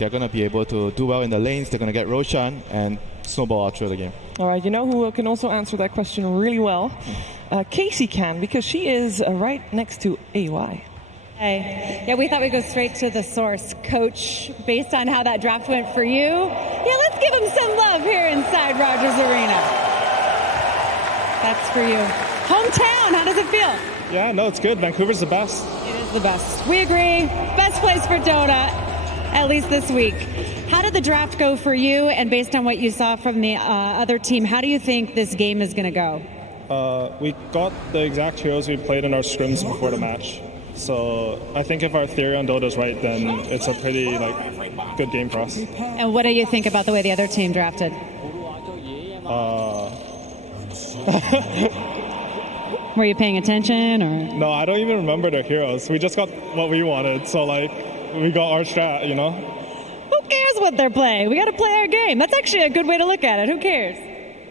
they're going to be able to do well in the lanes, they're going to get Roshan and snowball out through the game. All right, you know who can also answer that question really well? Casey can, because she is right next to AY. Hey. Yeah, we thought we'd go straight to the source. Coach, based on how that draft went for you, yeah, let's give him some love here inside Rogers Arena. That's for you. Hometown, how does it feel? Yeah, no, it's good. Vancouver's the best. It is the best. We agree. Best place for Dota, at least this week. How did the draft go for you? And based on what you saw from the other team, how do you think this game is going to go? We got the exact heroes we played in our scrims before the match. So I think if our theory on Dota is right, then it's a pretty good game for us. And what do you think about the way the other team drafted? Were you paying attention, or? No, I don't even remember their heroes. We just got what we wanted, so we got our strat, you know? Who cares what they're playing? We got to play our game. That's actually a good way to look at it. Who cares?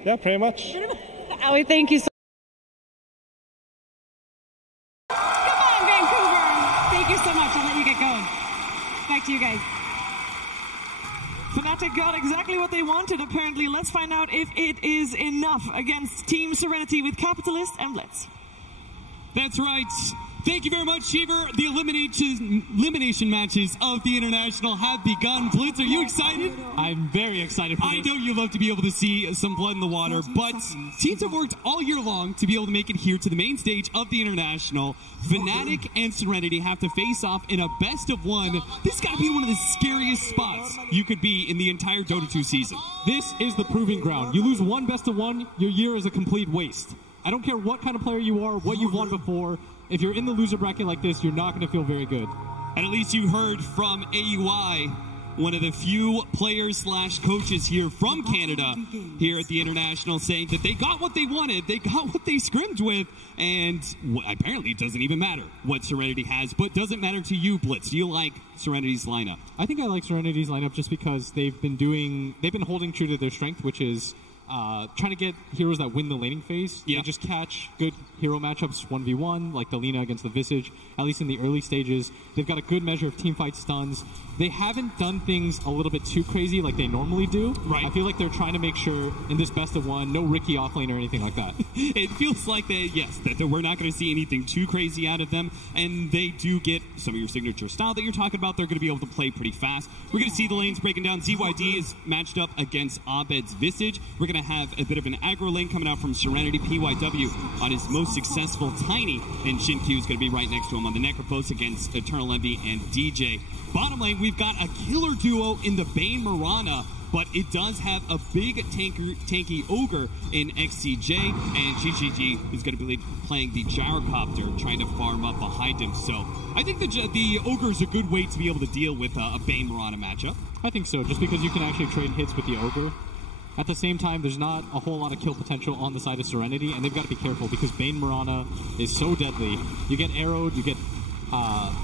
Yeah, pretty much. Ali, thank you so much. Back to you guys. Fnatic got exactly what they wanted, apparently. Let's find out if it is enough against Team Serenity with Capitalist and Blitz. That's right. Thank you very much, Cheever. The elimination matches of the International have begun. Blitz, are you excited? I'm very excited for I know you love to be able to see some blood in the water, but teams have worked all year long to be able to make it here to the main stage of the International. Fnatic and Serenity have to face off in a best of one. This has got to be one of the scariest spots you could be in the entire Dota 2 season. This is the proving ground. You lose one best of one, your year is a complete waste. I don't care what kind of player you are, what you've won before. If you're in the loser bracket like this, you're not going to feel very good. And at least you heard from AUI, one of the few players / coaches here from Canada, here at the International, saying that they got what they wanted, they got what they scrimmed with, and apparently it doesn't even matter what Serenity has. But does it matter to you, Blitz? Do you like Serenity's lineup? I think I like Serenity's lineup just because they've been holding true to their strength, which is trying to get heroes that win the laning phase. Yeah. They just catch good hero matchups 1v1, like the Lina against the Visage, at least in the early stages. They've got a good measure of teamfight stuns. They haven't done things a little bit too crazy like they normally do. Right. I feel like they're trying to make sure in this best of one, no Ricky offlane or anything like that. It feels like that we're not going to see anything too crazy out of them, and they do get some of your signature style that you're talking about. They're going to be able to play pretty fast. We're going to see the lanes breaking down. ZYD is matched up against Abed's Visage. We're going to have a bit of an aggro lane coming out from Serenity. PYW on his most successful Tiny, and Shin-Q is going to be right next to him on the Necrophos against Eternal Envy and DJ. Bottom lane, we've got a killer duo in the Bane Mirana, but it does have a big tanky Ogre in XCJ, and GGG is going to be playing the Gyrocopter, trying to farm up behind him. So I think the Ogre is a good way to be able to deal with a Bane Mirana matchup. I think so, just because you can actually trade hits with the Ogre. At the same time, there's not a whole lot of kill potential on the side of Serenity, and they've got to be careful because Bane Mirana is so deadly. You get arrowed, you get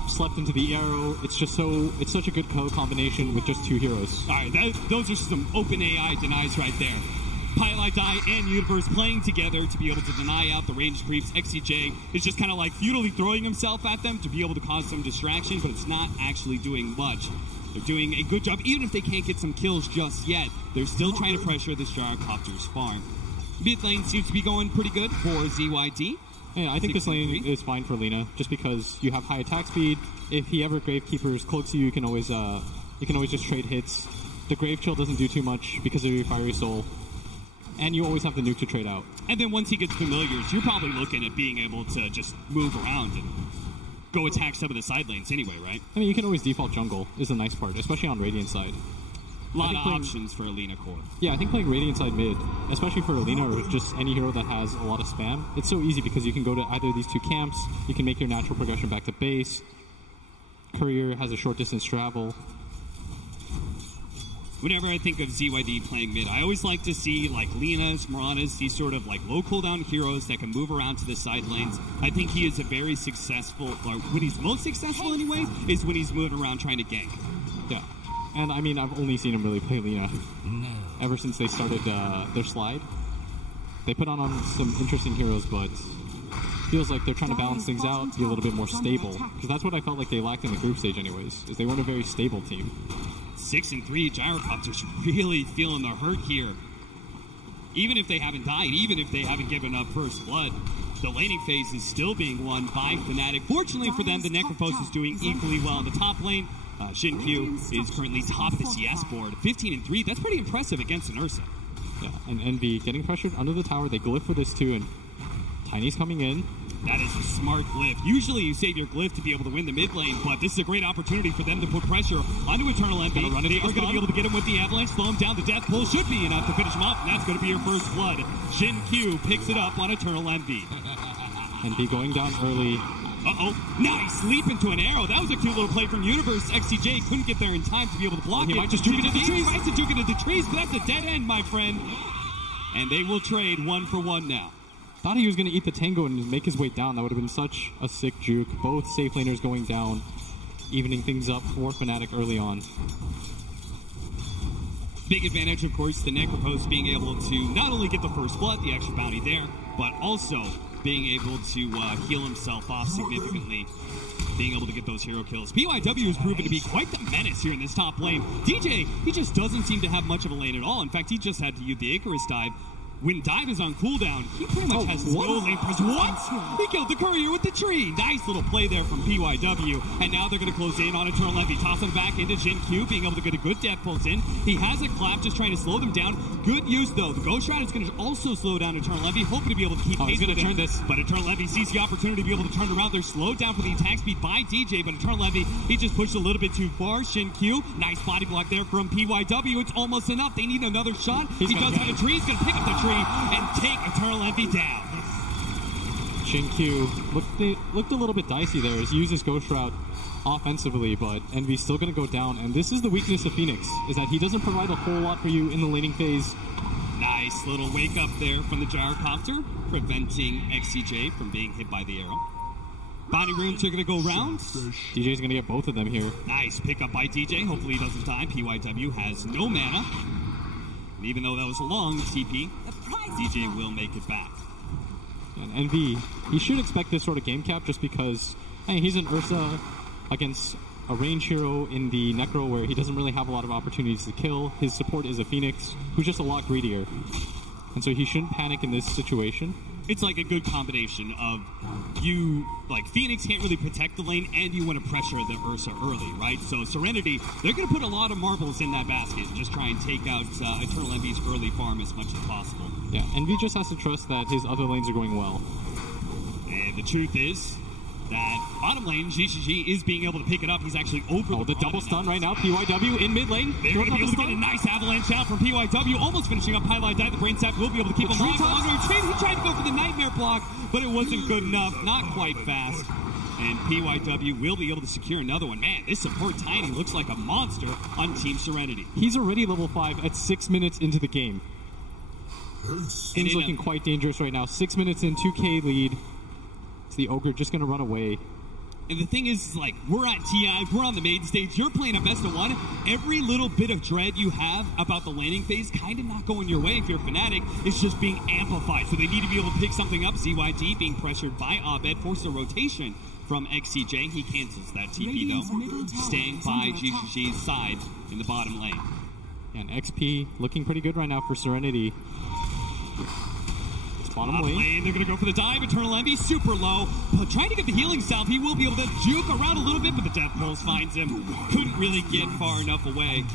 slept into the arrow. It's such a good combination with just two heroes. All right, those are some open AI denies right there. Pylite Die and Universe playing together to be able to deny out the range creeps. XCJ is just kind of like futilely throwing himself at them to be able to cause some distraction, but it's not actually doing much. They're doing a good job. Even if they can't get some kills just yet, they're still trying to pressure this Gyrocopter's farm. Mid lane seems to be going pretty good for ZYD. Yeah, I think this lane is fine for Lina, just because you have high attack speed. If he ever Gravekeeper's cloaks you, you can always just trade hits. The Grave Chill doesn't do too much because of your Fiery Soul, and you always have the nuke to trade out. And then once he gets familiars, you're probably looking at being able to just move around and go attack some of the side lanes anyway, right? I mean, you can always default jungle is the nice part, especially on Radiant side. A lot of options for Alina core. Yeah, I think playing Radiant side mid, especially for Alina or just any hero that has a lot of spam, it's so easy because you can go to either of these two camps, you can make your natural progression back to base. Courier has a short distance travel. Whenever I think of ZYD playing mid, I always like to see like Lina's, Mirana's, these sort of like low cooldown heroes that can move around to the side lanes. I think he is a very successful, or when he's most successful anyway, is when he's moving around trying to gank. Yeah. And I mean, I've only seen him really play Lina ever since they started their slide. They put on some interesting heroes, but feels like they're trying to balance things out, be a little bit more stable. Because that's what I felt like they lacked in the group stage anyways, is they weren't a very stable team. 6-3, Gyrocopter's really feeling the hurt here. Even if they haven't died, even if they haven't given up first blood, the laning phase is still being won by Fnatic. Fortunately for them, the Necrophos is doing equally well in the top lane. Xin-Q is currently top of the CS board. 15-3, that's pretty impressive against an Ursa. Yeah, and Envy getting pressured under the tower. They glyph for this too, and Tiny's coming in. That is a smart glyph. Usually you save your glyph to be able to win the mid lane, but this is a great opportunity for them to put pressure onto Eternal Envy. They are going to be able to get him with the avalanche, slow him down. The death pull should be enough to finish him off, and that's going to be your first blood. Xin-Q picks it up on Eternal Envy. Envy going down early. Uh-oh, nice leap into an arrow. That was a cute little play from Universe. XCJ couldn't get there in time to be able to block it. He might just juke it into the trees. Right to juke it into the trees, but that's a dead end, my friend. And they will trade 1-for-1 now. Thought he was going to eat the tango and make his way down. That would have been such a sick juke. Both safe laners going down, evening things up for Fnatic early on. Big advantage, of course, the Necrophos being able to not only get the first blood, the extra bounty there, but also being able to heal himself off significantly, being able to get those hero kills. PYW has proven to be quite the menace here in this top lane. DJ, he just doesn't seem to have much of a lane at all. In fact, he just had to use the Icarus dive. When dive is on cooldown, he pretty much has no lane presence. What? He killed the courier with the tree. Nice little play there from PYW. And now they're going to close in on Eternal Envy. Toss him back into Xin-Q, being able to get a good death pulse in. He has a clap, just trying to slow them down. Good use, though. The Ghost Shroud is going to also slow down Eternal Envy, hoping to be able to keep pace. He's going to turn this. But Eternal Envy sees the opportunity to be able to turn around. They're slowed down for the attack speed by DJ, but Eternal Envy, he just pushed a little bit too far. Xin-Q, nice body block there from PYW. It's almost enough. They need another shot. He does have a tree. He's going to pick up the tree and take Eternal Envy down. Xin-Q looked a little bit dicey there as he uses Ghost Shroud offensively, but Envy's still going to go down. And this is the weakness of Phoenix, is that he doesn't provide a whole lot for you in the laning phase. Nice little wake up there from the Gyrocopter, preventing XCJ from being hit by the arrow. Bounty runes are going to go round. DJ's going to get both of them here. Nice pick up by DJ. Hopefully he doesn't die. PYW has no mana. And even though that was a long TP, DJ will make it back. And Envy, he should expect this sort of game cap just because he's an Ursa against a range hero in the Necro where he doesn't really have a lot of opportunities to kill. His support is a Phoenix who's just a lot greedier. And so he shouldn't panic in this situation. It's like a good combination of you, like Phoenix can't really protect the lane and you want to pressure the Ursa early, right? So Serenity, they're going to put a lot of marbles in that basket and just try and take out Eternal Envy's early farm as much as possible. Yeah, Envy just has to trust that his other lanes are going well. And the truth is that bottom lane, GGG is being able to pick it up. He's actually over the double stun right now. PYW in mid lane. They're going to be able to get a nice avalanche out from PYW, almost finishing up Highlight Dive. The Brain Sap will be able to keep him alive. He tried to go for the Nightmare block, but it wasn't good enough. Not quite fast. And PYW will be able to secure another one. Man, this support Tiny looks like a monster on Team Serenity. He's already level 5 at 6 minutes into the game. Things looking quite dangerous right now. 6 minutes in, 2K lead. Is the Ogre just going to run away? And the thing is, like, we're at TI, we're on the main stage, you're playing a best of one. Every little bit of dread you have about the laning phase kind of not going your way if you're Fnatic. It's just being amplified. So they need to be able to pick something up. ZYD being pressured by Abed, forced a rotation from XCJ. He cancels that TP though, staying by GGG's side in the bottom lane. And XP looking pretty good right now for Serenity. Bottom lane. They're going to go for the dive. Eternal Envy super low, but trying to get the healing salve. He will be able to juke around a little bit, but the death pulse finds him. Couldn't really get far enough away.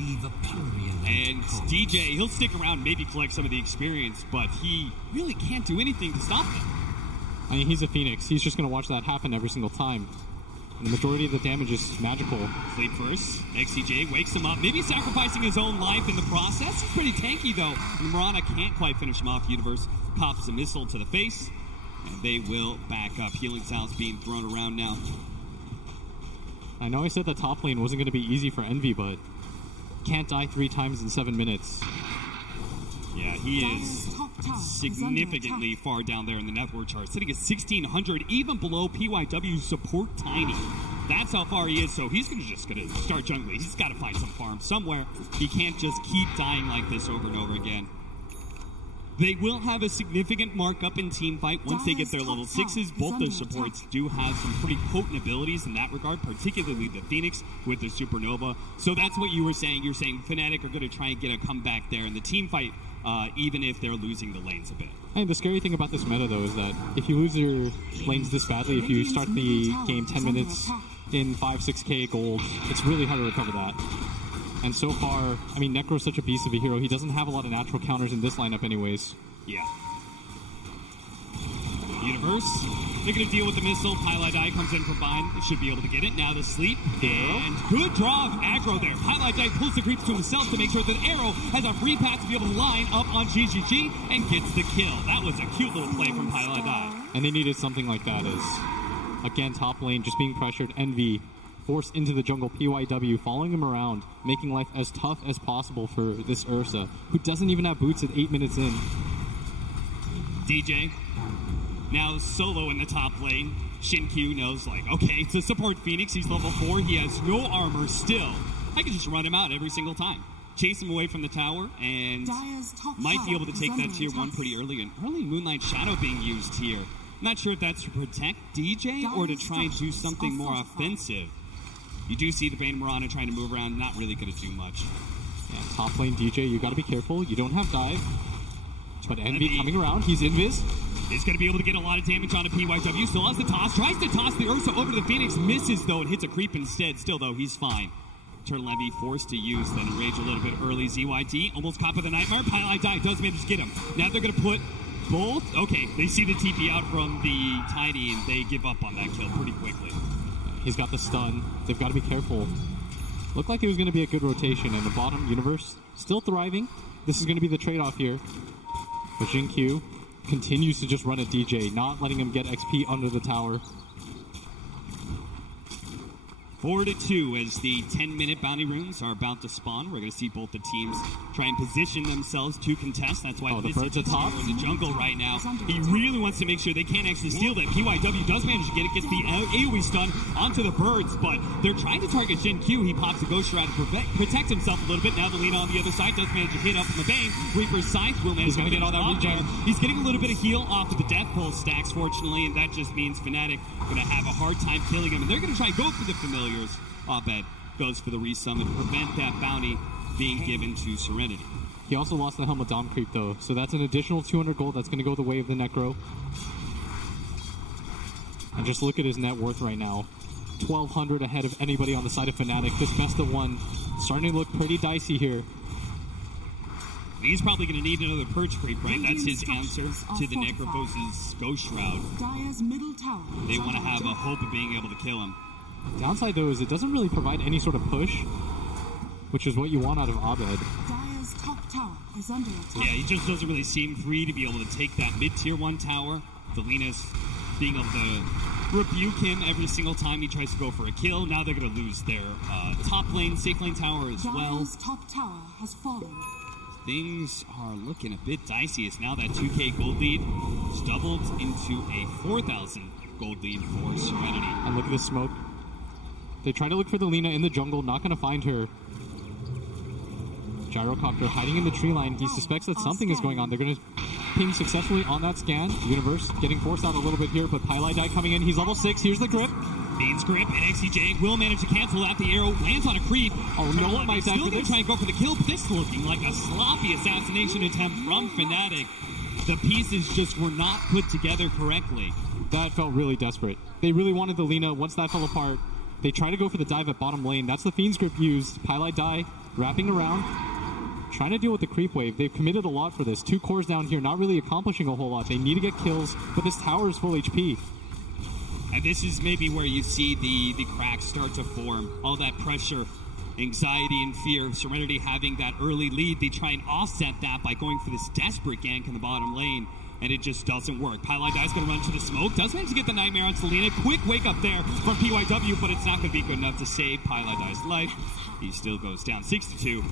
And DJ, he'll stick around, maybe collect some of the experience, but he really can't do anything to stop him. I mean, he's a Phoenix. He's just going to watch that happen every single time. And the majority of the damage is magical. Sleep first. XCJ wakes him up, maybe sacrificing his own life in the process. He's pretty tanky, though. And Mirana can't quite finish him off. Universe pops a missile to the face, and they will back up. Healing salves being thrown around now. I know I said the top lane wasn't going to be easy for Envy, but can't die 3 times in 7 minutes. Yeah, he is significantly far down there in the network chart, sitting at 1,600, even below PYW's support Tiny. That's how far he is, so he's just going to start jungling. He's got to find some farm somewhere. He can't just keep dying like this over and over again. They will have a significant markup in team fight once they get their level 6s. Both those supports do have some pretty potent abilities in that regard, particularly the Phoenix with the Supernova. So that's what you were saying. You're saying Fnatic are going to try and get a comeback there in the team fight, even if they're losing the lanes a bit. And the scary thing about this meta, though, is that if you lose your lanes this badly, if you start the game 10 minutes in 5-6k gold, it's really hard to recover that. And so far, I mean, Necro's such a beast of a hero. He doesn't have a lot of natural counters in this lineup anyways. Yeah. Universe, they're going to deal with the missile. Pylite Eye comes in for bind. They should be able to get it. Now to sleep. And good draw of aggro there. Pylite Eye pulls the creeps to himself to make sure that Arrow has a free path to be able to line up on GGG and gets the kill. That was a cute little play from Pylite Eye. And they needed something like that as, again, top lane just being pressured. Envy forced into the jungle, PYW following him around, making life as tough as possible for this Ursa, who doesn't even have boots at 8 minutes in. DJ, now solo in the top lane. Shin-Q knows, like, okay, to support Phoenix, he's level 4, he has no armor still. I can just run him out every single time. Chase him away from the tower, and might be able to take that tier 1 pretty early. An early Moonlight Shadow being used here. I'm not sure if that's to protect DJ or to try and do something more offensive. You do see the Bane Mirana trying to move around, not really going to do much. Yeah, top lane DJ, you got to be careful. You don't have dive. But Envy coming around, he's invis. He's going to be able to get a lot of damage on a PYW. Still has the toss, tries to toss the Ursa over to the Phoenix, misses though, and hits a creep instead. Still though, he's fine. Turtle Envy forced to use that enrage a little bit early. ZYD almost caught with the Nightmare. Pylite Die does manage to get him. Now they're going to put both. Okay, they see the TP out from the Tiny, and they give up on that kill pretty quickly. He's got the stun. They've got to be careful. Looked like it was going to be a good rotation, and the bottom Universe still thriving. This is going to be the trade-off here. But Jin-Q continues to just run at DJ, not letting him get XP under the tower. 4-2 as the 10-minute bounty runes are about to spawn. We're going to see both the teams try and position themselves to contest. That's why the birds are top in the jungle right now. He really wants to make sure they can't actually steal that. PYW does manage to get it, gets the AoE stun onto the birds, but they're trying to target Shin-Q. He pops a Ghost Shroud to protect himself a little bit. Now the Lina on the other side does manage to hit up from the Bane. Reaper's Scythe will manage to get all that regen. He's getting a little bit of heal off of the Death Pulse stacks, fortunately, and that just means Fnatic going to have a hard time killing him, and they're going to try and go for the familiar. Abed goes for the resummon to prevent that bounty being given to Serenity. He also lost the Helm of Dom creep though, so that's an additional 200 gold that's going to go the way of the Necro. And just look at his net worth right now. 1,200 ahead of anybody on the side of Fnatic. This best of one starting to look pretty dicey here. He's probably going to need another perch creep, right? That's his answer to the Necrophos' Ghost Shroud. They want to have a hope of being able to kill him. Downside though is it doesn't really provide any sort of push, which is what you want out of Abed. Yeah, he just doesn't really seem free to be able to take that mid-tier 1 tower. Delina's being able to rebuke him every single time he tries to go for a kill. Now they're going to lose their top lane, safe lane tower as well. Things are looking a bit dicey as now that 2k gold lead is doubled into a 4,000 gold lead for Serenity. And look at this smoke. They try to look for the Lina in the jungle, not going to find her. Gyrocopter hiding in the tree line. He suspects that something is going on. They're going to ping successfully on that scan. Universe getting forced out a little bit here, but Pylite Die coming in. He's level 6. Here's the grip. Bean's grip, and XCJ will manage to cancel out the arrow. Lands on a creep. Oh, no one might die for this. Try and go for the kill, but this looking like a sloppy assassination attempt from Fnatic. The pieces just were not put together correctly. That felt really desperate. They really wanted the Lina. Once that fell apart, they try to go for the dive at bottom lane. That's the Fiend's grip used. Pylite Die wrapping around, trying to deal with the creep wave. They've committed a lot for this. 2 cores down here, not really accomplishing a whole lot. They need to get kills, but this tower is full HP. And this is maybe where you see the cracks start to form. All that pressure, anxiety, and fear. Serenity having that early lead. They try and offset that by going for this desperate gank in the bottom lane, and it just doesn't work. Pylite Die's going to run to the smoke. Does manage to get the Nightmare on Selena. Quick wake up there from PYW, but it's not going to be good enough to save Pylite Die's life. He still goes down 6-2.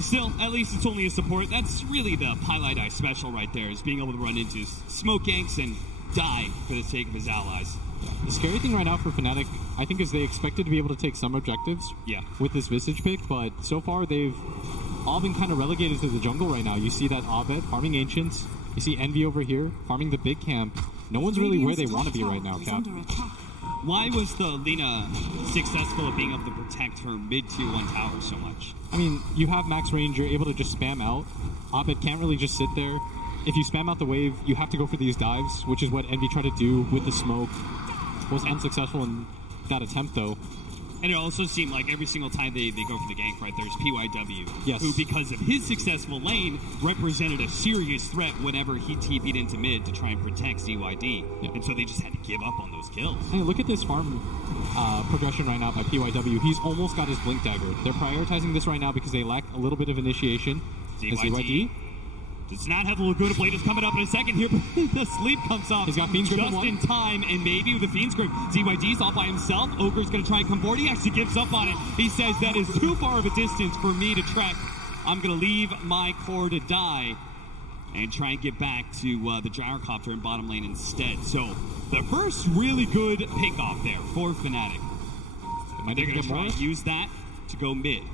Still, at least it's only a support. That's really the Pylite Die special right there, is being able to run into smoke ganks and die for the sake of his allies. The scary thing right now for Fnatic, I think, is they expected to be able to take some objectives with this Visage pick, but so far they've all been kind of relegated to the jungle right now. You see that Abed farming Ancients. You see Envy over here farming the big camp. No one's really where they want to be right now, Cap. Why was the Lina successful at being able to protect her mid-tier 1 tower so much? I mean, you have max range, you're able to just spam out. Abed can't really just sit there. If you spam out the wave, you have to go for these dives, which is what Envy tried to do with the smoke. Was unsuccessful in that attempt, though. And it also seemed like every single time they go for the gank, right, there's PYW, yes, who, because of his successful lane, represented a serious threat whenever he TP'd into mid to try and protect ZYD. Yeah. And so they just had to give up on those kills. Hey, look at this farm progression right now by PYW. He's almost got his Blink Dagger. They're prioritizing this right now because they lack a little bit of initiation. ZYD does not have the Laguna Blade. Is coming up in a second here, but the sleep comes off. He's got Fiend's Grip just in time, and maybe with the Fiend's Grip, ZYD's all by himself. Ogre's going to try and come forward. He actually gives up on it. He says that is too far of a distance for me to trek. I'm going to leave my core to die and try and get back to the Gyrocopter in bottom lane instead. So the first really good pick-off there for Fnatic. They're going to try and use that to go mid.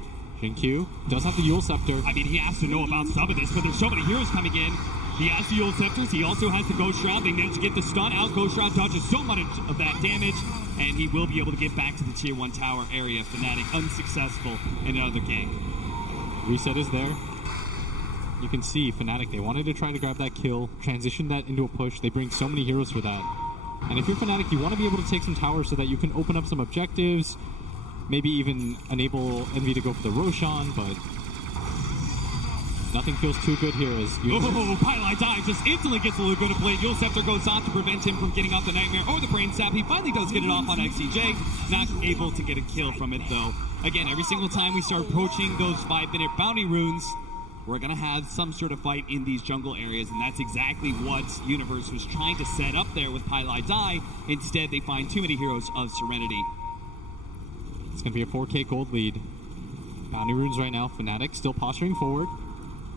Q does have the Yule Scepter. I mean, he has to know about some of this, but there's so many heroes coming in. He has the Yule Scepters. He also has the Ghost Shroud. They managed to get the stun out. Ghost Shroud dodges so much of that damage, and he will be able to get back to the tier 1 tower area. Fnatic unsuccessful in another game. Reset is there. You can see Fnatic, they wanted to try to grab that kill, transition that into a push. They bring so many heroes for that. And if you're Fnatic, you want to be able to take some towers so that you can open up some objectives, maybe even enable Envy to go for the Roshan, but nothing feels too good here as Pylai dive just instantly gets the Laguna Blade. Yule Scepter goes off to prevent him from getting off the Nightmare or the Brain Sap. He finally does get it off on XCJ. Not able to get a kill from it, though. Again, every single time we start approaching those 5-minute bounty runes, we're going to have some sort of fight in these jungle areas, and that's exactly what Universe was trying to set up there with Pylai Die. Instead, they find too many heroes of Serenity. It's going to be a 4K gold lead. Bounty runes right now. Fnatic still posturing forward.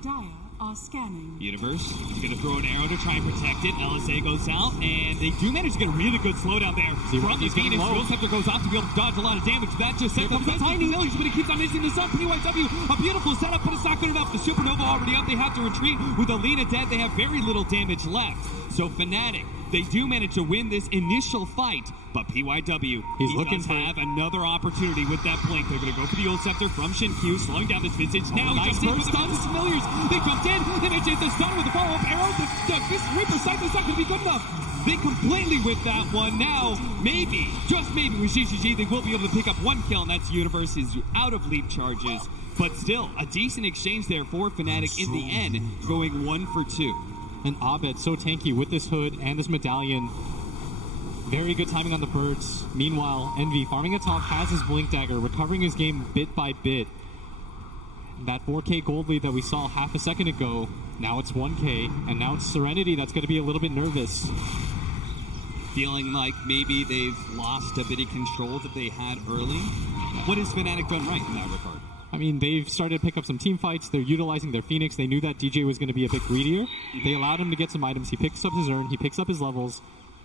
Dire are scanning. Universe is going to throw an arrow to try and protect it. LSA goes out, and they do manage to get a really good slowdown there. From the Phoenix, Yule Scepter goes off to be able to dodge a lot of damage. That just sets up the tiny village, but he keeps on missing the sun. PYW, a beautiful setup, but it's not good enough. The Supernova already up. They have to retreat. With Alina dead, they have very little damage left. So Fnatic, they do manage to win this initial fight, but PYW, he's looking does for have another opportunity with that blink. They're going to go for the Yule Scepter from Q, slowing down this Visage. Now he jumps in with the Thomas Familiars. They jumped in, they managed to hit the stun with the follow-up arrow. The Reaper Sight is not going to be good enough. They completely whip that one. Now, maybe, just maybe, with GGG, they will be able to pick up one kill, and that's Universe is out of leap charges. But still, a decent exchange there for Fnatic in the end, going 1 for 2. And Abed so tanky with this hood and this medallion. Very good timing on the birds. Meanwhile, Envy farming a top, has his Blink Dagger, recovering his game bit by bit. That 4K gold lead that we saw half a second ago, now it's 1K, and now it's Serenity that's going to be a little bit nervous. Feeling like maybe they've lost a bit of control that they had early. What has Fnatic done right in that regard? I mean, they've started to pick up some team fights. They're utilizing their Phoenix. They knew that DJ was going to be a bit greedier. They allowed him to get some items. He picks up his Urn. He picks up his levels.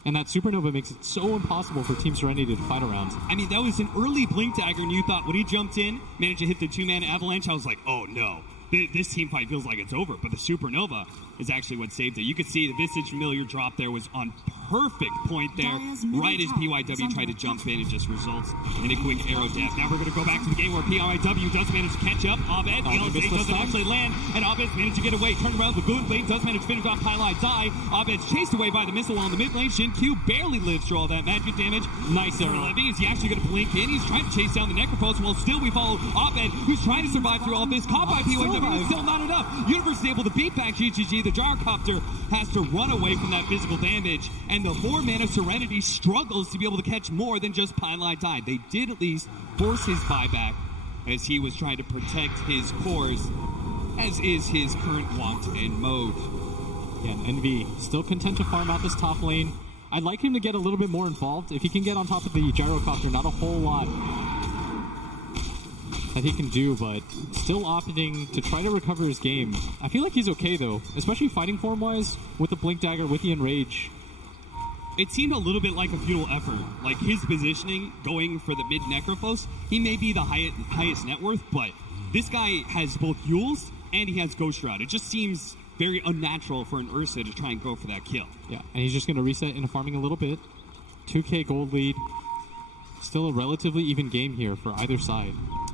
And that Supernova makes it so impossible for Team Serenity to fight around. I mean, that was an early Blink Dagger, and you thought when he jumped in, managed to hit the 2-man Avalanche, I was like, oh no. This team fight feels like it's over, but the Supernova is actually what saved it. You could see the Visage Familiar drop there was on perfect point there, right as PYW tried to jump in. It just results in a quick arrow death. Now we're going to go back to the game where PYW does manage to catch up. Abed, LSA doesn't actually land, and Abed's managed to get away. Turn around, the Goon Blade does manage to finish off Pylai Die. Abed's chased away by the missile wall in the mid lane. Q barely lives through all that magic damage. Nice arrow. Is he actually going to blink in? He's trying to chase down the Necrophos. Well, still we follow Abed, who's trying to survive through all this. Caught by PYW, but still not enough. Universe is able to beat back GGG. The Gyrocopter has to run away from that physical damage, and the 4-mana Serenity struggles to be able to catch more than just Pylai Die. They did at least force his buyback as he was trying to protect his cores, as is his current want and mode. Yeah, and Envy still content to farm out this top lane. I'd like him to get a little bit more involved. If he can get on top of the Gyrocopter, not a whole lot that he can do, but still opting to try to recover his game. I feel like he's okay, though, especially fighting form-wise, with the Blink Dagger, with the Enrage. It seemed a little bit like a futile effort. Like his positioning, going for the mid Necrophos, he may be the highest net worth, but This guy has both Yules and he has Ghost Shroud. It just seems very unnatural for an Ursa to try and go for that kill. Yeah, and he's just going to reset into farming a little bit. 2k gold lead. Still a relatively even game here for either side.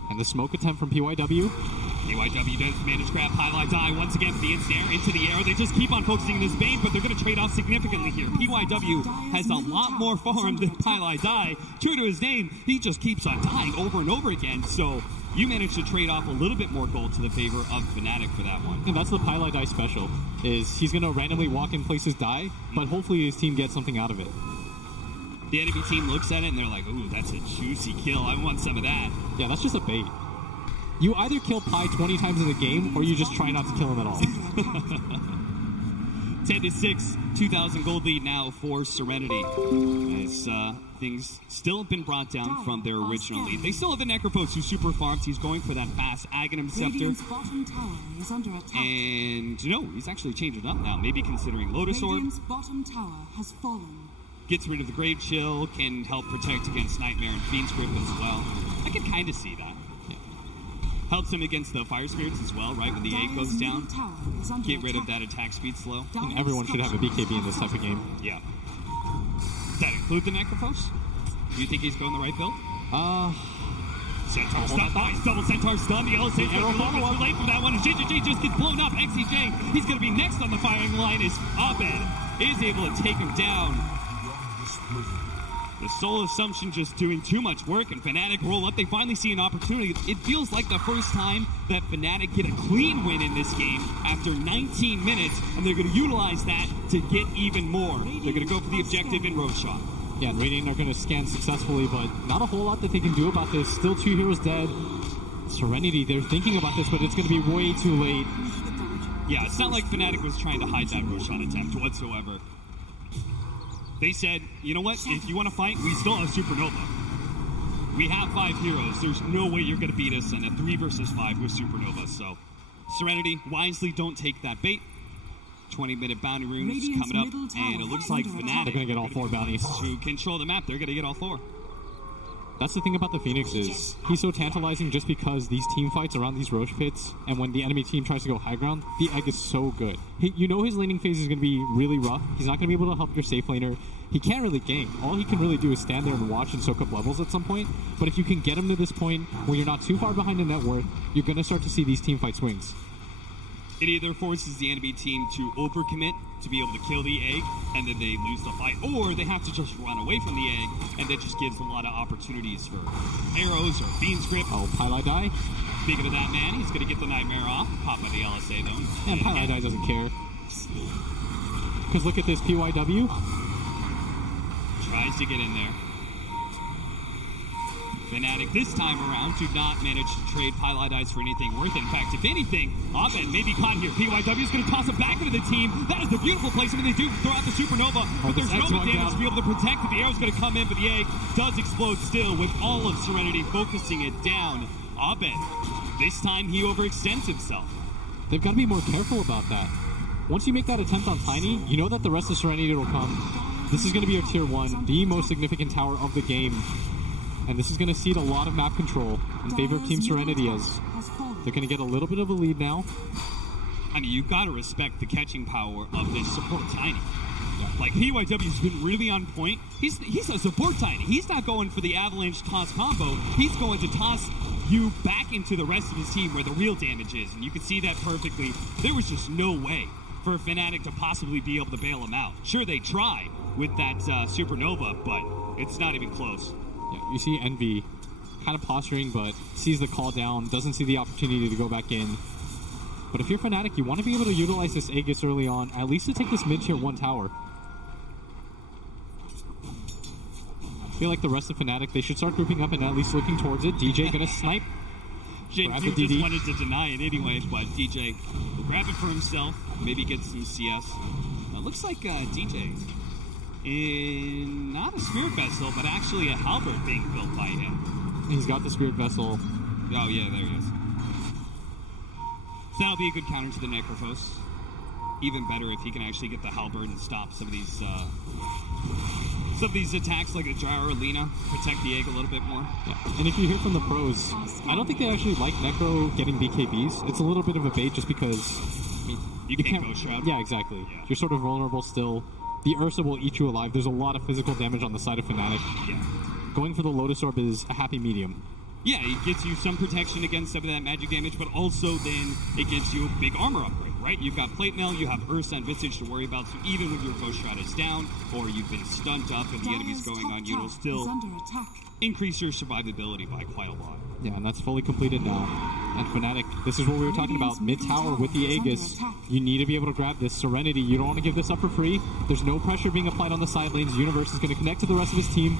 And the smoke attempt from PYW. PYW does manage to grab Highlight Die once again for the ensnare into the air. They just keep on focusing on this Bane, but they're going to trade off significantly here. PYW has a lot more farm than Highlight Die. True to his name, he just keeps on dying over and over again. So you manage to trade off a little bit more gold to the favor of Fnatic for that one. And that's the Pilot Die special, is he's going to randomly walk in places die, but hopefully his team gets something out of it. The enemy team looks at it and they're like, ooh, that's a juicy kill. I want some of that. Yeah, that's just a bait. You either kill Pi 20 times in the game, or you just try not to kill him at all. 10-6, 2,000 gold lead now for Serenity. As things still have been brought down from their original lead. They still have the Necrophos who super farms. He's going for that fast Aghanim Scepter. And, you know, he's actually changed it up now. Maybe considering Lotus Orb. Bottom tower has fallen. Gets rid of the Grave Chill, can help protect against Nightmare and Fiend's Grip as well. I can kind of see that. Yeah. Helps him against the Fire Spirits as well, right? When the A goes down, get rid of that attack speed slow. I think everyone should have a BKB in this type of game. Yeah. Does that include the Necrophos? Do you think he's going the right build? Centaur stun, nice double Centaur stun. The LSA's going to be a little bit too late for that one. JJJ just gets blown up. XCJ, he's going to be next on the firing line as Abed is able to take him down. The Soul Assumption just doing too much work, and Fnatic roll up. They finally see an opportunity. It feels like the first time that Fnatic get a clean win in this game after 19 minutes, and they're going to utilize that to get even more. They're going to go for the objective in Roshan. Yeah, and Radiant are going to scan successfully, but not a whole lot that they can do about this. Still 2 heroes dead. Serenity, they're thinking about this, but it's going to be way too late. Yeah, it's not like Fnatic was trying to hide that Roshan attempt whatsoever. They said, you know what, if you want to fight, we still have Supernova. We have 5 heroes. There's no way you're going to beat us in a 3 versus 5 with Supernova. So, Serenity, wisely don't take that bait. 20-minute bounty runes coming up, and it looks like Fnatic they're going to get all 4 bounties. To control the map, they're going to get all 4. That's the thing about the Phoenix is he's so tantalizing just because these team fights around these Roche pits, and when the enemy team tries to go high ground, the egg is so good. You know his laning phase is going to be really rough. He's not going to be able to help your safe laner. He can't really gank. All he can really do is stand there and watch and soak up levels at some point. But if you can get him to this point where you're not too far behind in net worth, you're going to start to see these team fight swings. It either forces the enemy team to overcommit to be able to kill the egg, and then they lose the fight, or they have to just run away from the egg, and that just gives a lot of opportunities for arrows or Fiend's Grip. Oh, Pilot Die. Speaking of that man, he's going to get the Nightmare off. Pop by the LSA, though. And Pilot Die doesn't care. Because look at this, PYW. Tries to get in there. Fnatic this time around do not manage to trade Pilot Eyes for anything worth it. In fact, if anything, Abed may be caught here. PYW is going to toss it back into the team. That is the beautiful place. I mean, they do throw out the Supernova, but there's no damage to be able to protect it. The arrow's going to come in, but the egg does explode still with all of Serenity focusing it down. Abed, this time he overextends himself. They've got to be more careful about that. Once you make that attempt on Tiny, you know that the rest of Serenity will come. This is going to be a tier 1, the most significant tower of the game. And this is going to cede a lot of map control in favor of Team Serenity as they're going to get a little bit of a lead now. I mean, you've got to respect the catching power of this support Tiny. Yeah. Like, PYW's been really on point. He's a support Tiny. He's not going for the Avalanche toss combo. He's going to toss you back into the rest of his team where the real damage is. And you can see that perfectly. There was just no way for Fnatic to possibly be able to bail him out. Sure, they try with that Supernova, but it's not even close. Yeah, you see Envy kind of posturing, but sees the call down, doesn't see the opportunity to go back in. But if you're Fnatic, you want to be able to utilize this Aegis early on, at least to take this mid-tier 1 tower. I feel like the rest of Fnatic, they should start grouping up and at least looking towards it. DJ gonna snipe. Jinju just wanted to deny it anyway, but DJ will grab it for himself, maybe get some CS. Looks like DJ in not a Spirit Vessel, but actually a Halberd being built by him. He's got the Spirit Vessel. Oh yeah, there he is. So that'll be a good counter to the Necrophos. even better if he can actually get the halberd and stop some of these attacks like a Gyro or Lina, protect the egg a little bit more. Yeah. And if you hear from the pros, I don't think they actually like Necro getting BKBs. It's a little bit of a bait just because you can't go Shroud. Yeah, exactly. Yeah. You're sort of vulnerable still. The Ursa will eat you alive. There's a lot of physical damage on the side of Fnatic. Yeah. Going for the Lotus Orb is a happy medium. Yeah, it gets you some protection against some of that magic damage, but also then it gets you a big armor upgrade, right? You've got Plate Mail, you have Ursa and Visage to worry about, so even when your Ghost Shroud is down, or you've been stunned up and the enemy's going on, you will still increase your survivability by quite a lot. Yeah, and that's fully completed now. And Fnatic, this is what we were talking about, mid-tower with the Aegis. You need to be able to grab this. Serenity, you don't want to give this up for free. There's no pressure being applied on the side lanes. Universe is going to connect to the rest of his team.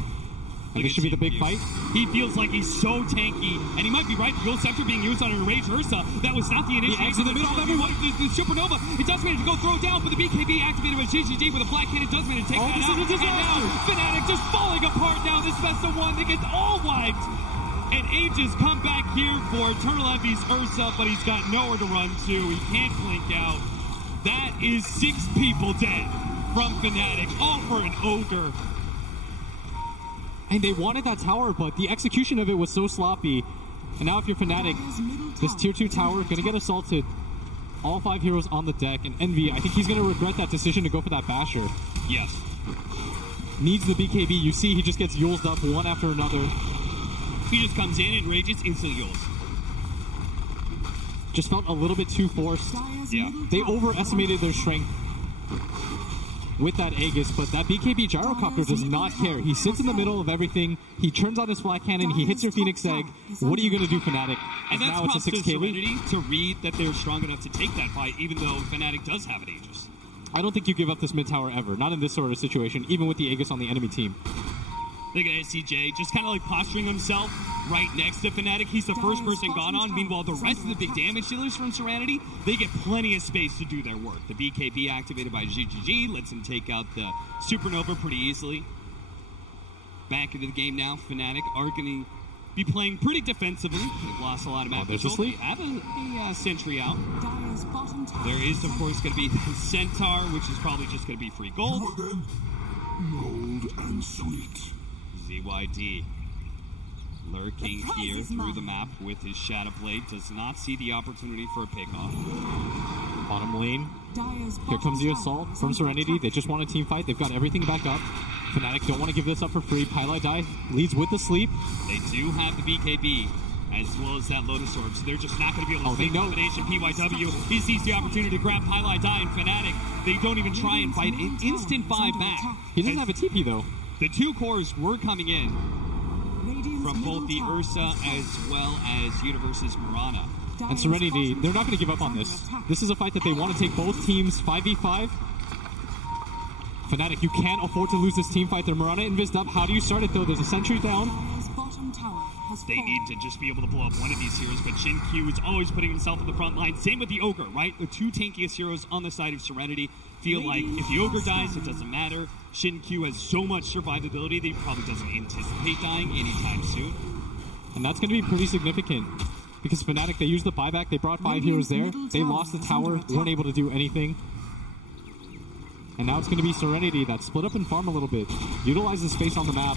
And this should be the big fight. He feels like he's so tanky, and he might be right. The Ghost Scepter being used on an enraged Ursa. That was not the initiative. In the middle of everyone. The Supernova, it does manage to go throw down, but the BKB activated by GGG with a Black Cannon does manage to take that out. And now, Fnatic just falling apart now. This best of one, they get all wiped. And Aegis come back here for Eternal Envy's Ursa, but he's got nowhere to run to. He can't blink out. That is 6 people dead from Fnatic, all for an Ogre. And they wanted that tower, but the execution of it was so sloppy. And now if you're Fnatic, this tier 2 tower is going to get assaulted. All 5 heroes on the deck, and Envy, I think he's going to regret that decision to go for that Basher. Yes. Needs the BKB. You see he just gets Yulesed up one after another. He just comes in and rages, instantly Yules. Just felt a little bit too forced. Yeah. They overestimated their strength with that Aegis, but that BKB Gyrocopter does not care. He sits in the middle of everything. He turns on his flat cannon. He hits your Phoenix Egg. What are you going to do, Fnatic? And that's now it's a 6K lead to read that they're strong enough to take that fight, even though Fnatic does have an Aegis. I don't think you give up this mid tower ever. Not in this sort of situation, even with the Aegis on the enemy team. Look at SCJ, just kind of like posturing himself right next to Fnatic. He's the first person gone on. Meanwhile, the rest of the big damage dealers from Serenity, they get plenty of space to do their work. The BKB activated by GGG lets him take out the Supernova pretty easily. Back into the game now, Fnatic are going to be playing pretty defensively. They've lost a lot of map control. They have a sentry out. There is, of course, going to be the Centaur, which is probably just going to be free gold. Mold and sweet. ZYD lurking here through the map with his Shadow Blade. Does not see the opportunity for a pickoff. Bottom lane. Here comes the assault from Serenity. They just want a team fight. They've got everything back up. Fnatic don't want to give this up for free. Pylai Die leads with the sleep. They do have the BKB as well as that Lotus Orb, so they're just not going to be able to take combination. PYW, he sees the opportunity to grab Pylai Die, and Fnatic, they don't even try and fight. An instant buy back. He doesn't have a TP though. The 2 cores were coming in from both the Ursa as well as Universe's Mirana. And Serenity, they're not going to give up on this. This is a fight that they want to take both teams 5v5. Fnatic, you can't afford to lose this team fight. They're Mirana invised up. How do you start it though? There's a sentry down. They need to just be able to blow up one of these heroes, but Shin Q is always putting himself in the front line. Same with the Ogre, right? The 2 tankiest heroes on the side of Serenity feel like if the Ogre dies, it doesn't matter. Shin Q has so much survivability that he probably doesn't anticipate dying anytime soon. And that's going to be pretty significant because Fnatic, they used the buyback. They brought 5 heroes there. They lost the tower, weren't able to do anything. And now it's going to be Serenity that split up and farm a little bit, utilizes space on the map.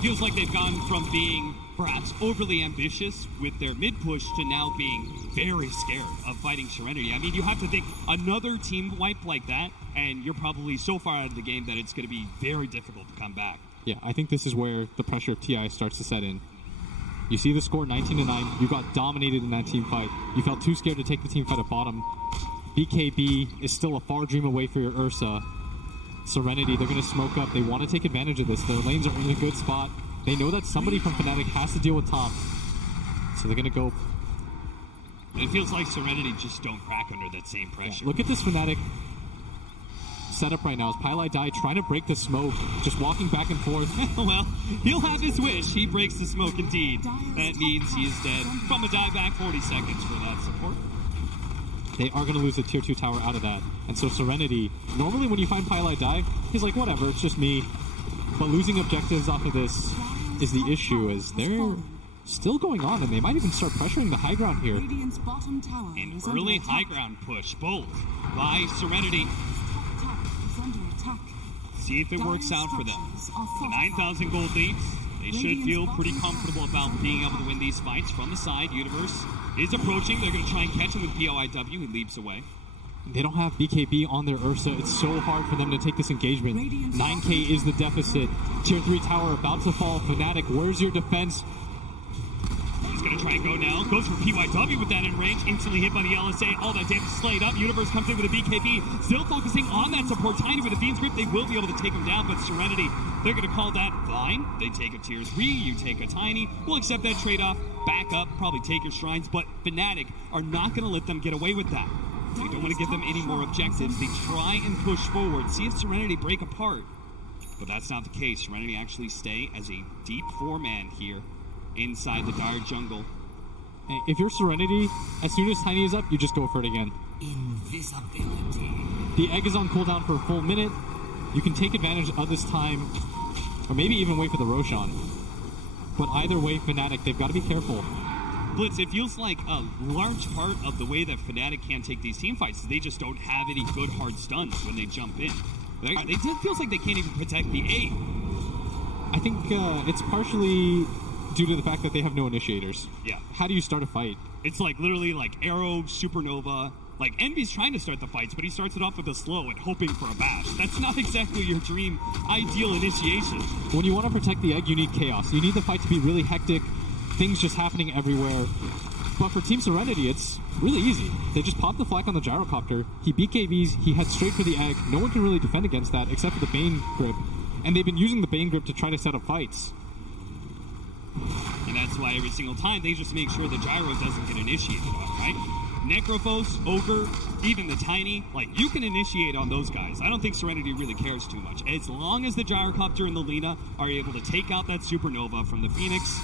Feels like they've gone from being perhaps overly ambitious with their mid-push to now being very scared of fighting Serenity. I mean, you have to think another team wipe like that, and you're probably so far out of the game that it's going to be very difficult to come back. Yeah, I think this is where the pressure of TI starts to set in. You see the score 19-9. You got dominated in that team fight. You felt too scared to take the team fight at bottom. BKB is still a far dream away for your Ursa. Serenity, they're going to smoke up. They want to take advantage of this. Their lanes are in a good spot. They know that somebody from Fnatic has to deal with top. So they're going to go. It feels like Serenity just don't crack under that same pressure. Yeah, look at this Fnatic setup right now. Is Pylai Die trying to break the smoke, just walking back and forth. Well, he'll have his wish. He breaks the smoke indeed. That means he is dead. From a dieback, 40 seconds for that support. They are going to lose the tier 2 tower out of that. And so Serenity, normally when you find Pylai Die, he's like, whatever, it's just me. But losing objectives off of this is the issue, as they're still going on, and they might even start pressuring the high ground here. Radiant's bottom tower An is early under high attack. ground push, both by Serenity. Top tower is under attack. See if it works out for them. Structures are The fortified. 9,000 gold leads. They should Radiant's feel pretty bottom comfortable tower about is being under able to win these fights from the side. Universe is approaching. They're going to try and catch him with POIW. He leaps away. They don't have BKB on their Ursa. It's so hard for them to take this engagement. 9K is the deficit. Tier 3 tower about to fall. Fnatic, where's your defense? He's going to try and go now. Goes for PYW with that in range. Instantly hit by the LSA. All that damage slayed up. Universe comes in with a BKB. Still focusing on that support. Tiny with a Fiend's Grip. They will be able to take him down, but Serenity, they're going to call that fine. They take a tier 3. You take a Tiny. We'll accept that trade-off. Back up. Probably take your shrines, but Fnatic are not going to let them get away with that. They don't want to give them any more objectives. They try and push forward. See if Serenity break apart. But that's not the case. Serenity actually stay as a deep 4-man here inside the Dire jungle. Hey, if you're Serenity, as soon as Tiny is up, you just go for it again. Invisibility. The egg is on cooldown for a full minute. You can take advantage of this time, or maybe even wait for the Roshan. But either way, Fnatic, they've got to be careful. Blitz, it feels like a large part of the way that Fnatic can't take these team fights is they just don't have any good hard stuns when they jump in. It feels like they can't even protect the A. I think it's partially due to the fact that they have no initiators. Yeah. How do you start a fight? It's like literally like Arrow, Supernova. Like Envy's trying to start the fights, but he starts it off with a slow and hoping for a bash. That's not exactly your dream ideal initiation. When you want to protect the egg, you need chaos. You need the fight to be really hectic, things just happening everywhere. But for Team Serenity, it's really easy. They just pop the flak on the gyrocopter. He BKBs, he heads straight for the egg. No one can really defend against that except for the Bane grip. And they've been using the Bane grip to try to set up fights. And that's why every single time they just make sure the gyro doesn't get initiated on, right? Necrophos, Ogre, even the Tiny, like you can initiate on those guys. I don't think Serenity really cares too much. As long as the gyrocopter and the Lina are able to take out that Supernova from the Phoenix,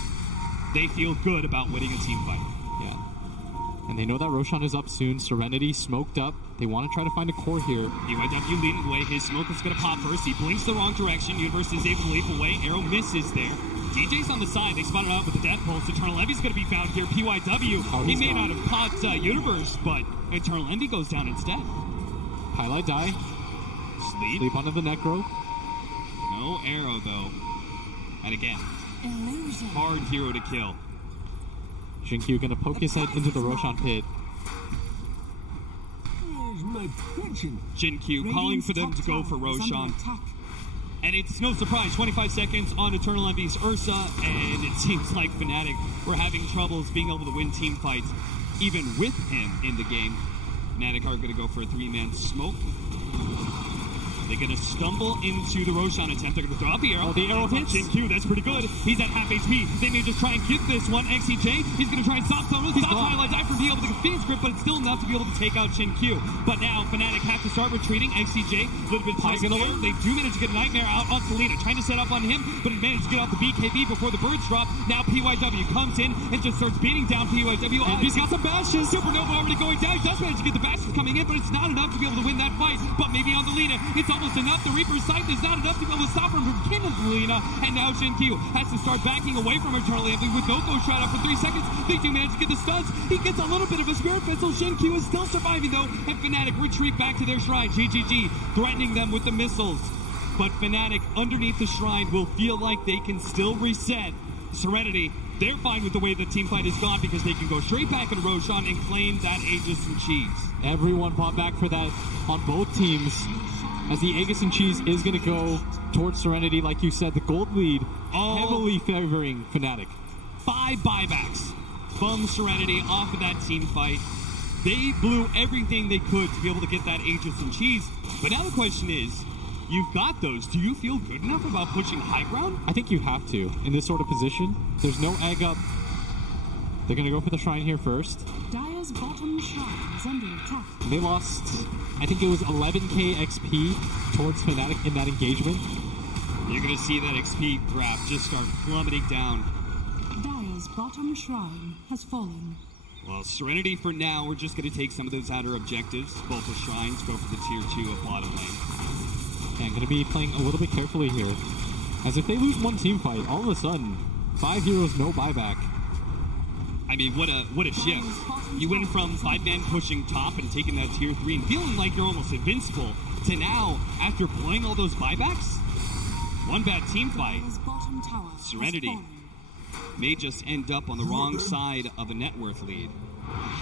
they feel good about winning a team fight. Yeah. And they know that Roshan is up soon. Serenity smoked up. They want to try to find a core here. PYW leading the way. His smoke is going to pop first. He blinks the wrong direction. Universe is able to leap away. Arrow misses there. DJ's on the side. They spotted out with the Death Pulse. Eternal Envy's going to be found here. PYW, he may not have caught Universe, but Eternal Envy goes down instead. Highlight die. Sleep onto the Necro. No arrow, though. And again, Illusion. hard hero to kill. Jinkyu going to poke his head into the Roshan pit. Where's my pension? Jinkyu calling for them to go for Roshan. And it's no surprise, 25 seconds on Eternal Envy's Ursa, and it seems like Fnatic were having troubles being able to win team fights, even with him in the game. Fnatic are going to go for a 3-man smoke. They're going to stumble into the Roshan attempt. They're going to throw out the arrow. Oh, the arrow hits. Jinkyu, that's pretty good. He's at half HP. They may just try and get this one. XCJ, he's going to try and stop someone. He's not trying to die from being able to get Phoenix Grip, but it's still enough to be able to take out Jinkyu. But now Fnatic have to start retreating. XCJ, a little bit tight there. They do manage to get a Nightmare out on Selena, trying to set up on him, but he managed to get out the BKB before the birds drop. Now PYW comes in and just starts beating down PYW. And he's got some bashes. Supernova already going down. He does manage to get the bashes coming in, but it's not enough to be able to win that fight. But maybe on the Lina, it's almost enough. The Reaper's sight is not enough to be able to stop him from killing the Lina. And now Jinkyu has to start backing away from Eternal Envy with no go shot up for 3 seconds. They do manage to get the stuns. He gets a little bit of a Spirit Pistol. Jinkyu is still surviving though, and Fnatic retreat back to their shrine. GGG threatening them with the missiles. But Fnatic underneath the shrine will feel like they can still reset. Serenity, they're fine with the way the team fight is gone because they can go straight back into Roshan and claim that Aegis and Cheese. Everyone bought back for that on both teams, as the Aegis and Cheese is going to go towards Serenity. Like you said, the gold lead heavily favoring Fnatic. 5 buybacks from Serenity off of that team fight. They blew everything they could to be able to get that Aegis and Cheese. But now the question is, you've got those. Do you feel good enough about pushing high ground? I think you have to in this sort of position. There's no egg up. They're going to go for the shrine here first. Dire's bottom shrine is under attack. They lost, I think it was 11k XP towards Fnatic in that engagement. You're going to see that XP graph just start plummeting down. Dire's bottom shrine has fallen. Well, Serenity for now, we're just going to take some of those outer objectives. Both the shrines go for the tier 2 of bottom lane. And going to be playing a little bit carefully here. As if they lose one team fight, all of a sudden, 5 heroes, no buyback. I mean, what a shift. You went from 5-man pushing top and taking that tier 3 and feeling like you're almost invincible to now, after playing all those buybacks, one bad team fight, Serenity may just end up on the wrong side of a net worth lead.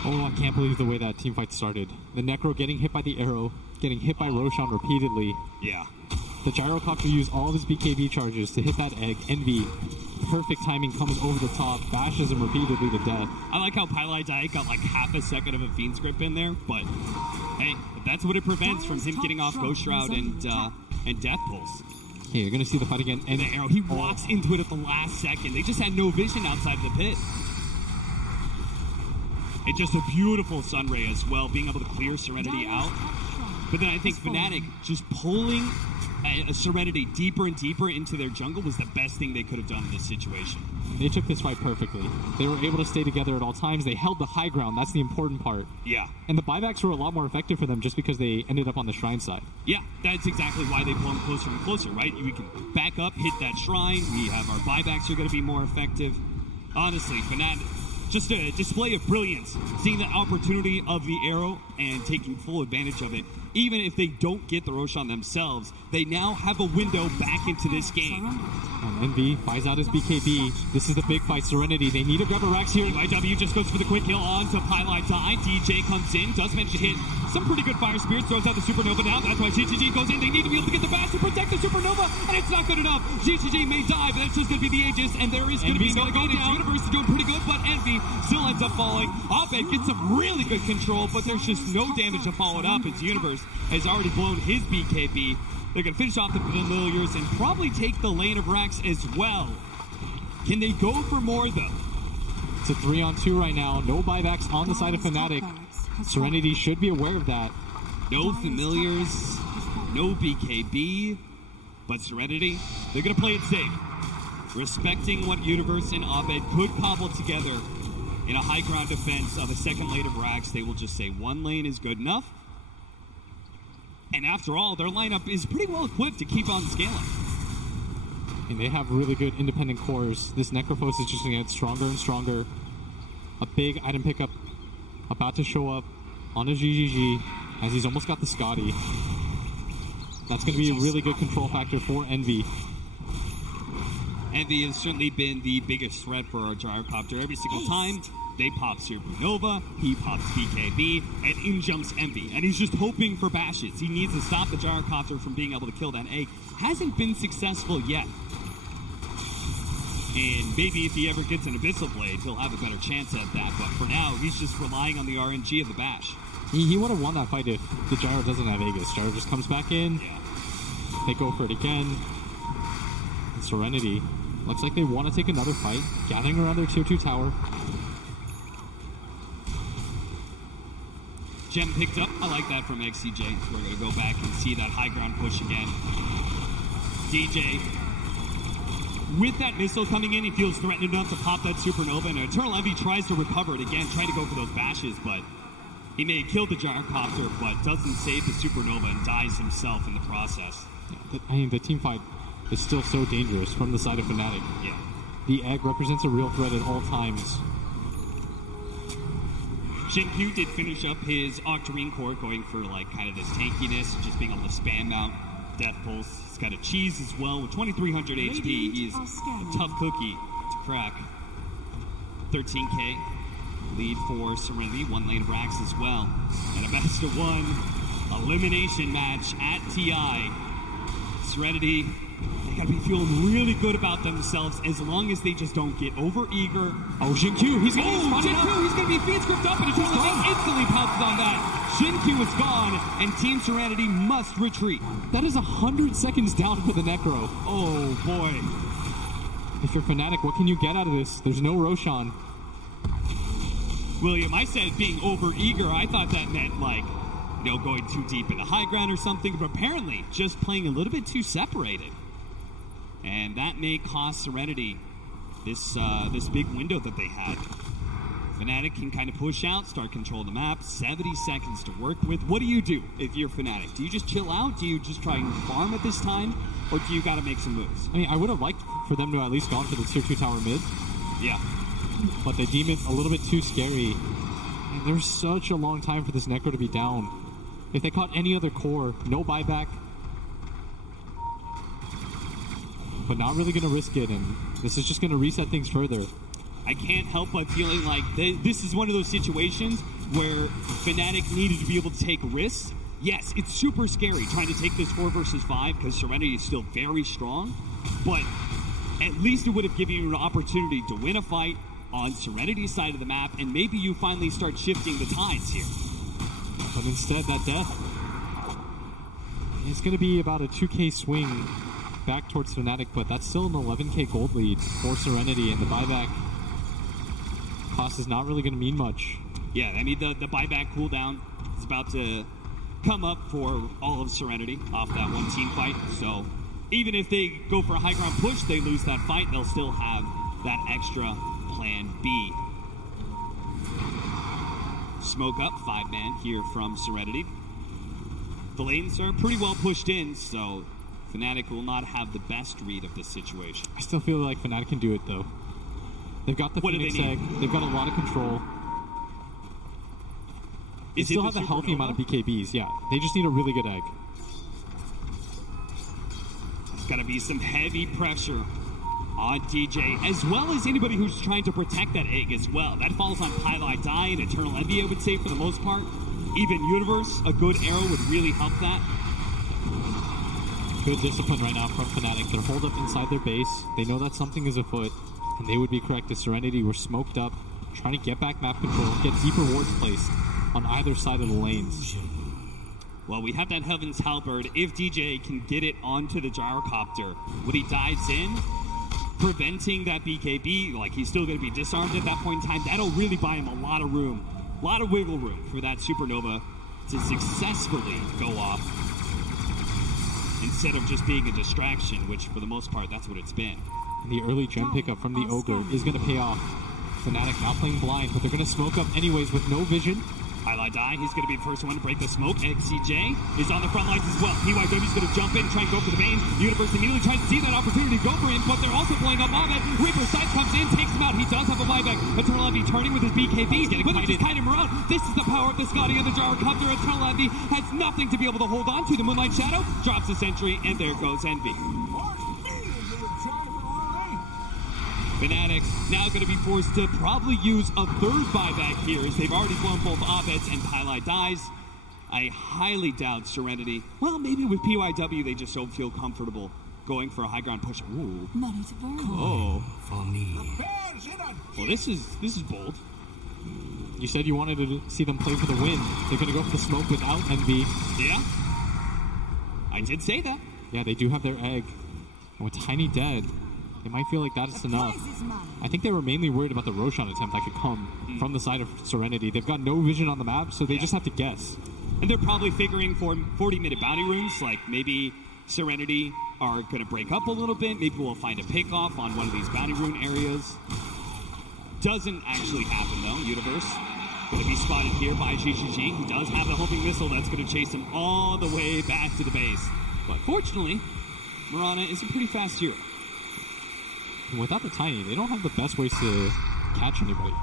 Oh, I can't believe the way that team fight started. The Necro getting hit by the arrow, getting hit by Roshan repeatedly. Yeah. The Gyrocopter used all of his BKB charges to hit that egg. Envy, perfect timing, comes over the top, bashes him repeatedly to death. I like how Pylai Diet got like half a second of a Fiend's Grip in there, but hey, that's what it prevents from him getting off Ghost Shroud and Death Pulse. Yeah, you're going to see the fight again. And the arrow, he walks into it at the last second. They just had no vision outside of the pit. It's just a beautiful Sunray as well, being able to clear Serenity out. But then I think Fnatic just pulling a Serenity deeper and deeper into their jungle was the best thing they could have done in this situation. They took this fight perfectly. They were able to stay together at all times. They held the high ground. That's the important part. Yeah. And the buybacks were a lot more effective for them just because they ended up on the shrine side. Yeah, that's exactly why they pull them closer and closer, right? We can back up, hit that shrine. We have our buybacks are going to be more effective. Honestly, Fnatic, just a display of brilliance, seeing the opportunity of the arrow and taking full advantage of it. Even if they don't get the Roshan themselves, they now have a window back into this game. And Envy buys out his BKB. This is the big fight, Serenity. They need a grab a Rax here. EYW just goes for the quick kill on to Pylai Die. DJ comes in, does manage to hit some pretty good fire spirits, throws out the Supernova now. That's why GGG goes in. They need to be able to get the bash to protect the Supernova, and it's not good enough. GGG may die, but that's just going to be the Aegis, and there is going to be no go down. Universe is doing pretty good, but Envy still ends up falling. Abed gets some really good control, but there's just no damage to follow it up. It's Universe has already blown his BKB. They're going to finish off the Familiars and probably take the lane of Rax as well. Can they go for more, though? It's a 3-on-2 right now. No buybacks on the side of Fnatic. Serenity should be aware of that. No Familiars, no BKB, but Serenity, they're going to play it safe. Respecting what Universe and Abed could cobble together in a high ground defense of a second lane of Rax. They will just say one lane is good enough. And after all, their lineup is pretty well equipped to keep on scaling. And they have really good independent cores. This Necrophos is just going to get stronger and stronger. A big item pickup about to show up on a GGG as he's almost got the Scotty. That's going to be a really good control factor for Envy. Envy has certainly been the biggest threat for our Gyrocopter. Every single time they pop Supernova, he pops BKB, and in jumps Envy. And he's just hoping for bashes. He needs to stop the Gyrocopter from being able to kill that egg. Hasn't been successful yet. And maybe if he ever gets an Abyssal Blade, he'll have a better chance at that. But for now, he's just relying on the RNG of the bash. He would have won that fight if the Gyro doesn't have Aegis. Gyro just comes back in. Yeah. They go for it again. And Serenity looks like they want to take another fight, gathering around their tier 2 tower. Gem picked up. I like that from XCJ. We're going to go back and see that high ground push again. DJ, with that missile coming in, he feels threatened enough to pop that Supernova, and Eternal Envy tries to recover it again, trying to go for those bashes, but he may have killed the Gyrocopter, but doesn't save the Supernova and dies himself in the process. Yeah, I mean, the team fight is still so dangerous from the side of Fnatic. Yeah. The egg represents a real threat at all times. Shinkyu did finish up his Octarine core, going for like kind of this tankiness, just being able to spam out Death Pulse. He's got a cheese as well with 2,300 HP. He's a tough cookie to crack. 13k lead for Serenity, one lane of Rax as well. And a best of one elimination match at TI. Serenity, they gotta be feeling really good about themselves as long as they just don't get over eager. Oh, Shinkyu, he's gonna he's gonna be feed script up, and Eternal Envy instantly pounces on that. Shinkyu is gone, and Team Serenity must retreat. That is 100 seconds down for the Necro. Oh boy. If you're Fnatic, what can you get out of this? There's no Roshan. William, I said being over eager. I thought that meant like, you know, going too deep in the high ground or something, but apparently just playing a little bit too separated. And that may cost Serenity this big window that they had. Fnatic can kind of push out, start control the map, 70 seconds to work with. What do you do if you're Fnatic? Do you just chill out? Do you just try and farm at this time? Or do you got to make some moves? I mean, I would have liked for them to at least gone for the tier 2 tower mid. Yeah. but they deem it a little bit too scary. And there's such a long time for this Necro to be down. If they caught any other core, no buyback. But not really going to risk it, and this is just going to reset things further. I can't help but feeling like this is one of those situations where Fnatic needed to be able to take risks. Yes, it's super scary trying to take this 4 versus 5 because Serenity is still very strong, but at least it would have given you an opportunity to win a fight on Serenity's side of the map, and maybe you finally start shifting the tides here. But instead, that death is going to be about a 2k swing back towards Fnatic, but that's still an 11k gold lead for Serenity, and the buyback cost is not really going to mean much. Yeah, I mean, the buyback cooldown is about to come up for all of Serenity off that one team fight, so even if they go for a high ground push, they lose that fight, they'll still have that extra plan B. Smoke up, 5-man here from Serenity. The lanes are pretty well pushed in, so Fnatic will not have the best read of this situation. I still feel like Fnatic can do it, though. They've got the Phoenix egg. They've got a lot of control. They still have a healthy amount of BKBs, yeah. They just need a really good egg. There's going to be some heavy pressure on DJ, as well as anybody who's trying to protect that egg as well. That falls on Pylai Die and Eternal Envy, I would say, for the most part. Even Universe, a good arrow would really help that. Good discipline right now from Fnatic. They're holed up inside their base. They know that something is afoot, and they would be correct. The Serenity were smoked up, trying to get back map control, get deeper wards placed on either side of the lanes. Well, we have that Heaven's Halberd. If DJ can get it onto the gyrocopter, when he dives in, preventing that BKB, like he's still going to be disarmed at that point in time, that'll really buy him a lot of room, a lot of wiggle room for that Supernova to successfully go off instead of just being a distraction, which for the most part, that's what it's been. And the early gem pickup from the Ogre is going to pay off. Fnatic now playing blind, but they're going to smoke up anyways with no vision. Pylai Die, he's going to be the first one to break the smoke. XCJ is on the front lines as well. PYW's going to jump in, try and go for the Bane. Universe immediately tries to see that opportunity to go for him, but they're also playing up Ahmed. Reaper Sight comes in, takes him out. He does have a buyback. Eternal Envy turning with his BKBs, but they just kite him around. This is the power of the Scotty and the gyrocopter. Eternal Envy has nothing to be able to hold on to. The Moonlight Shadow drops the sentry, and there goes Envy. Fnatic now going to be forced to probably use a third buyback here, as they've already blown both Abeds and Pylai Dies. I highly doubt Serenity. Well, maybe with PYW they just don't feel comfortable going for a high ground push. Ooh. Money to burn. Oh. For me. Well, this is bold. You said you wanted to see them play for the win. They're going to go for the smoke without Envy. Yeah. I did say that. Yeah, they do have their egg. And with Tiny dead, they might feel like that's enough. I think they were mainly worried about the Roshan attempt that could come from the side of Serenity. They've got no vision on the map, so they just have to guess. And they're probably figuring for 40-minute bounty runes, like maybe Serenity are going to break up a little bit. Maybe we'll find a pick-off on one of these bounty rune areas. Doesn't actually happen, though. Universe going to be spotted here by GGG. He does have the homing missile that's going to chase him all the way back to the base. But fortunately, Mirana is a pretty fast hero. Without the Tiny, they don't have the best ways to catch anybody.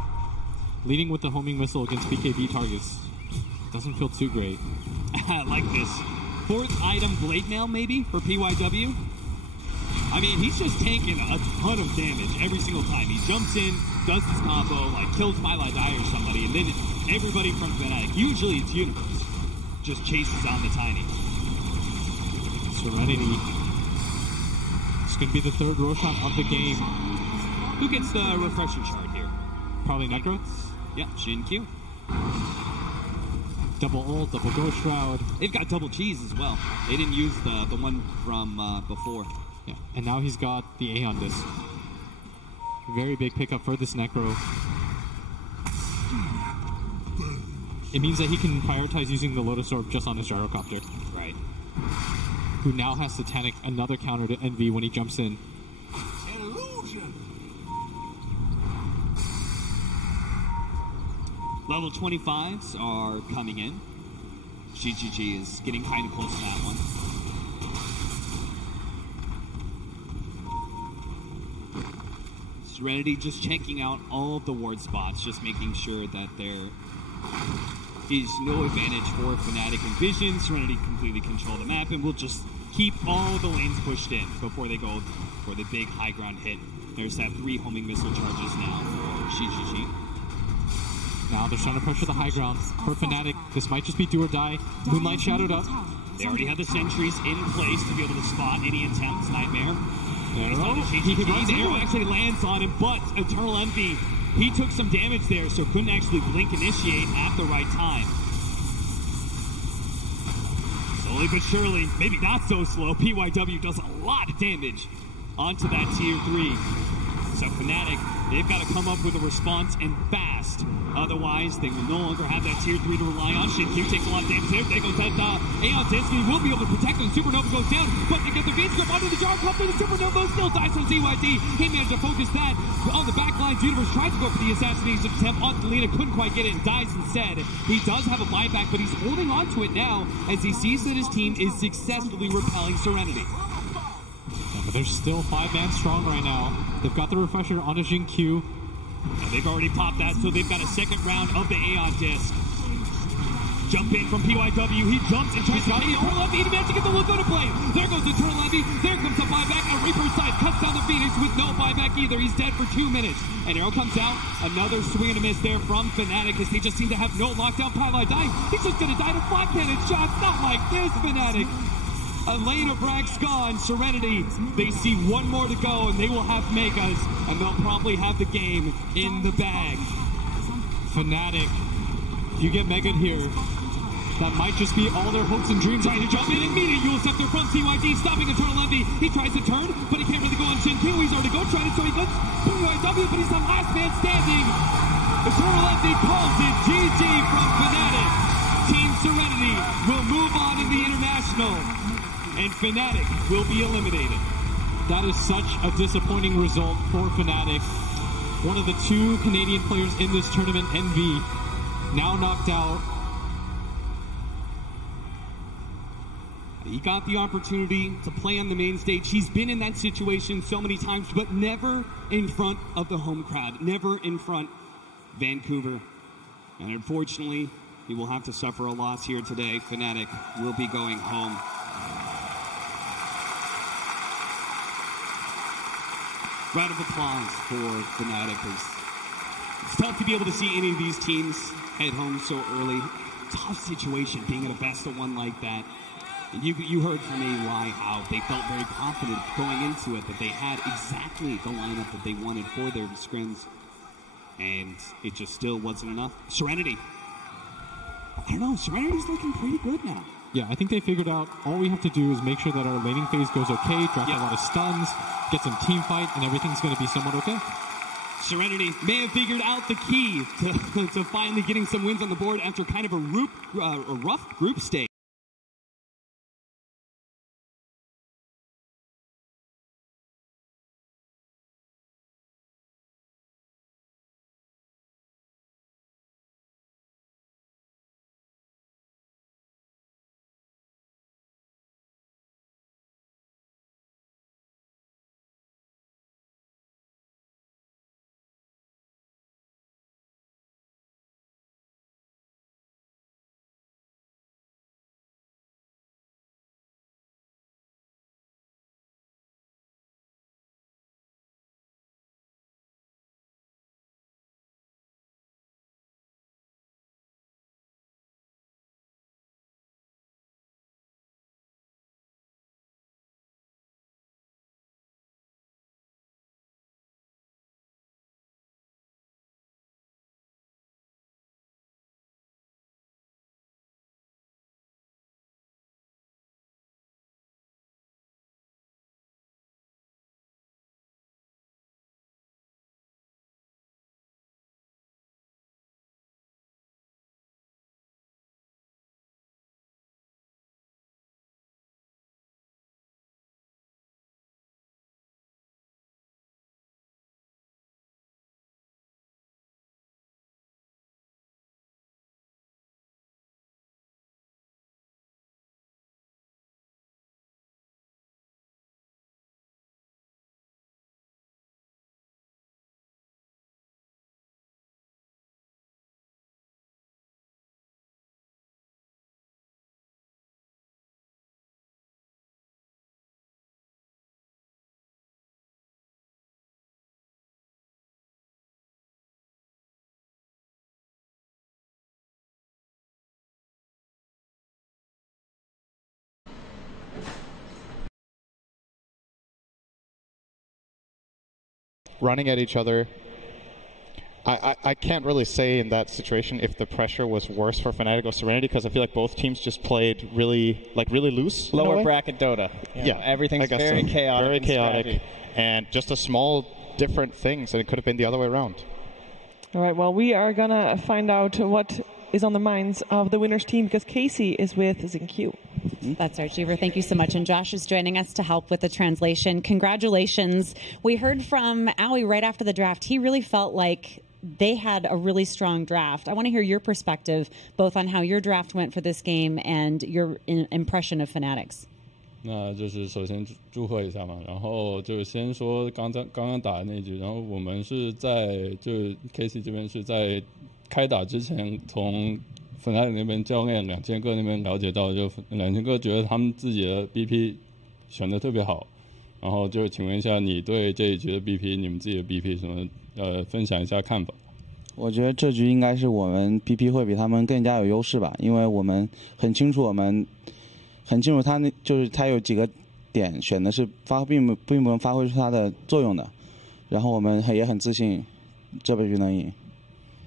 Leading with the homing missile against BKB targets doesn't feel too great. I like this. Fourth item, Blade Mail, maybe, for PYW. I mean, he's just taking a ton of damage every single time. He jumps in, does his combo, like kills Pylai Die or somebody, and then everybody from Fnatic, usually it's Universe, just chases on the Tiny. Serenity. It's going to be the third Roshan of the game. Who gets the refresher shard here? Probably Necro. Yeah, Shin Q. Double ult, double Ghost Shroud. They've got double cheese as well. They didn't use the one from before. Yeah, and now he's got the Aeon Disc. Very big pickup for this Necro. It means that he can prioritize using the Lotus Orb just on his gyrocopter. Right. Who now has to tank another counter to Envy when he jumps in. Illusion. Level 25s are coming in. GGG is getting kind of close to that one. Serenity just checking out all of the ward spots, just making sure that there is no advantage for Fnatic and Vision. Serenity completely control the map, and will just keep all the lanes pushed in before they go for the big high ground hit. There's that 3 homing missile charges now for GGG. Now they're trying to pressure the high ground. For Fnatic, this might just be do or die. Moonlight shadowed up. They already have the sentries in place to be able to spot any attempts. Nightmare. The arrow actually lands on him, but Eternal Envy, he took some damage there, so couldn't actually blink initiate at the right time. Slowly but surely, maybe not so slow, PYW does a lot of damage onto that tier 3. So Fnatic, they've got to come up with a response, and fast. Otherwise, they will no longer have that tier 3 to rely on. Shin-Q takes a lot of damage there. There goes that Aeon Disc. He will be able to protect them. Supernova goes down, but they get the beat scope onto the jar. Company, the Supernova still dies from ZYD. He managed to focus that on the back lines. Universe tried to go for the assassination attempt on Selena, couldn't quite get it, and dies instead. He does have a buyback, but he's holding on to it now as he sees that his team is successfully repelling Serenity. Yeah, but they're still 5-man strong right now. They've got the refresher on a Jin-Q. And they've already popped that, so they've got a second round of the Aeon Disc. Jump in from PYW, he jumps and tries to get Eternal Envy, he managed to get the look on a play. There goes Eternal Envy, there comes the buyback, a Reaper side cuts down the Phoenix with no buyback either. He's dead for 2 minutes. And arrow comes out, another swing and a miss there from Fnatic as they just seem to have no lockdown. Pylai dying, he's just gonna die to flat cannon shots, not like this, Fnatic. A lane of Brax gone. Serenity, they see one more to go, and they will have Megas, and they'll probably have the game in the bag. Fnatic, you get Mega here. That might just be all their hopes and dreams. Trying to jump in and meet it. You'll Scepter from CYD, stopping Eternal Envy. He tries to turn, but he can't really go on Shin-Q. He's already go trying to, so he goes PYW, but he's the last man standing. Eternal Envy calls it GG from Fnatic. Team Serenity will move on in the International, and Fnatic will be eliminated. That is such a disappointing result for Fnatic. One of the 2 Canadian players in this tournament, Envy, now knocked out. He got the opportunity to play on the main stage. He's been in that situation so many times, but never in front of the home crowd, never in front of Vancouver. And unfortunately, he will have to suffer a loss here today. Fnatic will be going home. Round of applause for Fnatic. It's tough to be able to see any of these teams head home so early. Tough situation being in a best of 1 like that. You heard from me how they felt very confident going into it, that they had exactly the lineup that they wanted for their scrims, and it just still wasn't enough. Serenity, I don't know, Serenity's looking pretty good now. Yeah, I think they figured out all we have to do is make sure that our laning phase goes okay, drop a lot of stuns, get some team fight, and everything's going to be somewhat okay. Serenity may have figured out the key to finally getting some wins on the board after kind of a rough group stage. running at each other. I can't really say in that situation if the pressure was worse for Fnatic or Serenity, because I feel like both teams just played really loose. Lower bracket Dota. Yeah, everything's very chaotic. Very chaotic, and just a small different things, and it could have been the other way around. All right, well, we are going to find out what is on the minds of the winners team, because Casey is with XinQ. That's right, Cheever. Thank you so much. And Josh is joining us to help with the translation. Congratulations. We heard from Owie right after the draft. He really felt like they had a really strong draft. I want to hear your perspective, both on how your draft went for this game and your impression of Fanatics. 那就是首先祝贺一下嘛，然后就先说刚刚打的那局，然后我们是在就 Casey 这边是在开打之前，从Fnatic那边教练2000个那边了解到，就2000个觉得他们自己的 BP 选的特别好，然后就请问一下你对这一局的 BP， 你们自己的 BP 什么分享一下看法。我觉得这局应该是我们 BP 会比他们更加有优势吧，因为我们很清楚他就是他有几个点选的是并不能发挥出他的作用的，然后我们也很自信这局能赢。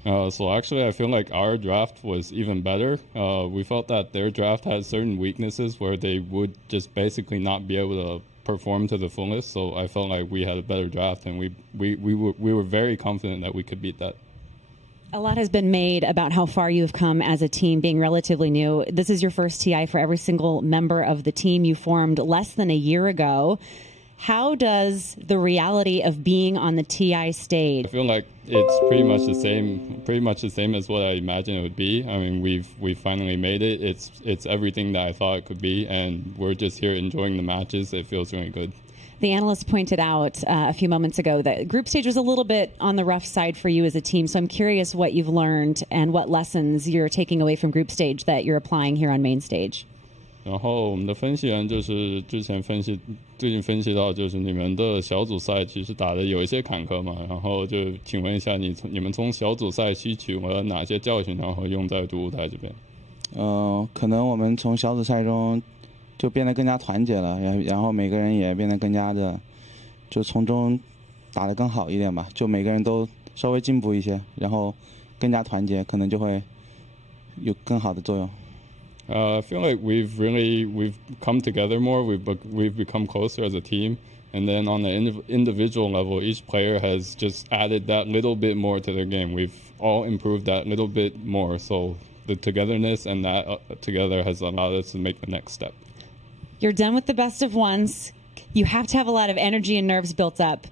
So actually, I feel like our draft was even better. We felt that their draft had certain weaknesses where they would just basically not be able to perform to the fullest. So I felt like we had a better draft, and we were very confident that we could beat that. A lot has been made about how far you have come as a team, being relatively new. This is your first TI for every single member of the team you formed less than a year ago. How does the reality of being on the TI stage? I feel like it's pretty much the same as what I imagined it would be. I mean, we've finally made it. It's everything that I thought it could be, and we're just here enjoying the matches. It feels really good. The analyst pointed out a few moments ago that group stage was a little bit on the rough side for you as a team. So I'm curious what you've learned and what lessons you're taking away from group stage that you're applying here on main stage. 然后我们的分析员就是最近分析到，就是你们的小组赛其实打的有一些坎坷嘛，然后就请问一下你们从小组赛吸取了哪些教训，然后用在主舞台这边？可能我们从小组赛中就变得更加团结了，然后每个人也变得更加的，就从中打得更好一点吧，就每个人都稍微进步一些，然后更加团结，可能就会有更好的作用。I feel like we've come together more. We've become closer as a team, and then on the individual level, each player has just added that little bit more to their game. We've all improved that little bit more. So the togetherness and that together has allowed us to make the next step. You're done with the best of ones. You have to have a lot of energy and nerves built up.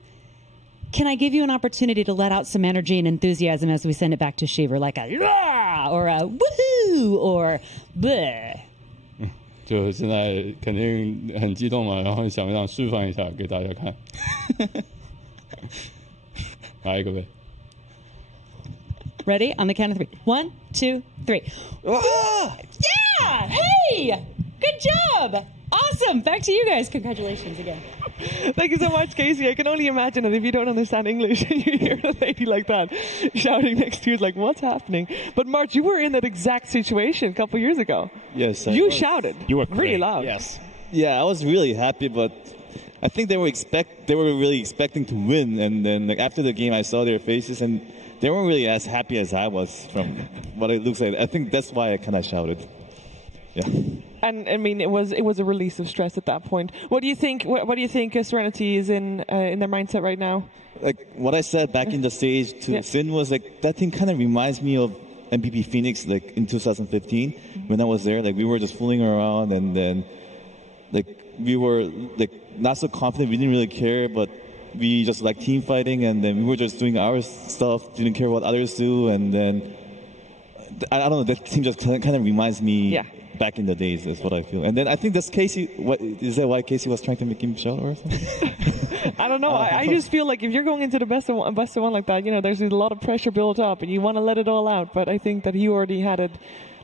Can I give you an opportunity to let out some energy and enthusiasm as we send it back to Shiver, like a "Rah!" or a "woohoo" or "bleh"? 就现在肯定很激动嘛，然后想不想示范一下给大家看？来一个呗。Ready? On the count of 3. 1, 2, 3. Yeah! Hey! Good job! Awesome! Back to you guys. Congratulations again. Thank you so much, Casey. I can only imagine that if you don't understand English and you hear a lady like that shouting next to you, it's like, what's happening? But March, you were in that exact situation a couple years ago. Yes. You shouted. You were really loud. Yes. Yeah, I was really happy, but I think they were really expecting to win, and then like after the game, I saw their faces, and they weren't really as happy as I was from what it looks like. I think that's why I kind of shouted. Yeah. And I mean, it was a release of stress at that point. What do you think? What do you think Serenity is in their mindset right now? Like what I said back in the stage to Sin was like that thing kind of reminds me of MVP Phoenix, like in 2015 when I was there. Like we were just fooling around, and then like we were like not so confident. We didn't really care, but we just like team fighting, and then we were just doing our stuff. Didn't care what others do, and then I don't know. That team just kind of reminds me. Yeah. Back in the days, is what I feel. And then I think that's Casey. Is that why Casey was trying to make him shout or something? I don't know. I just feel like if you're going into the best of one like that, you know, there's a lot of pressure built up, and you want to let it all out. But I think that he already had it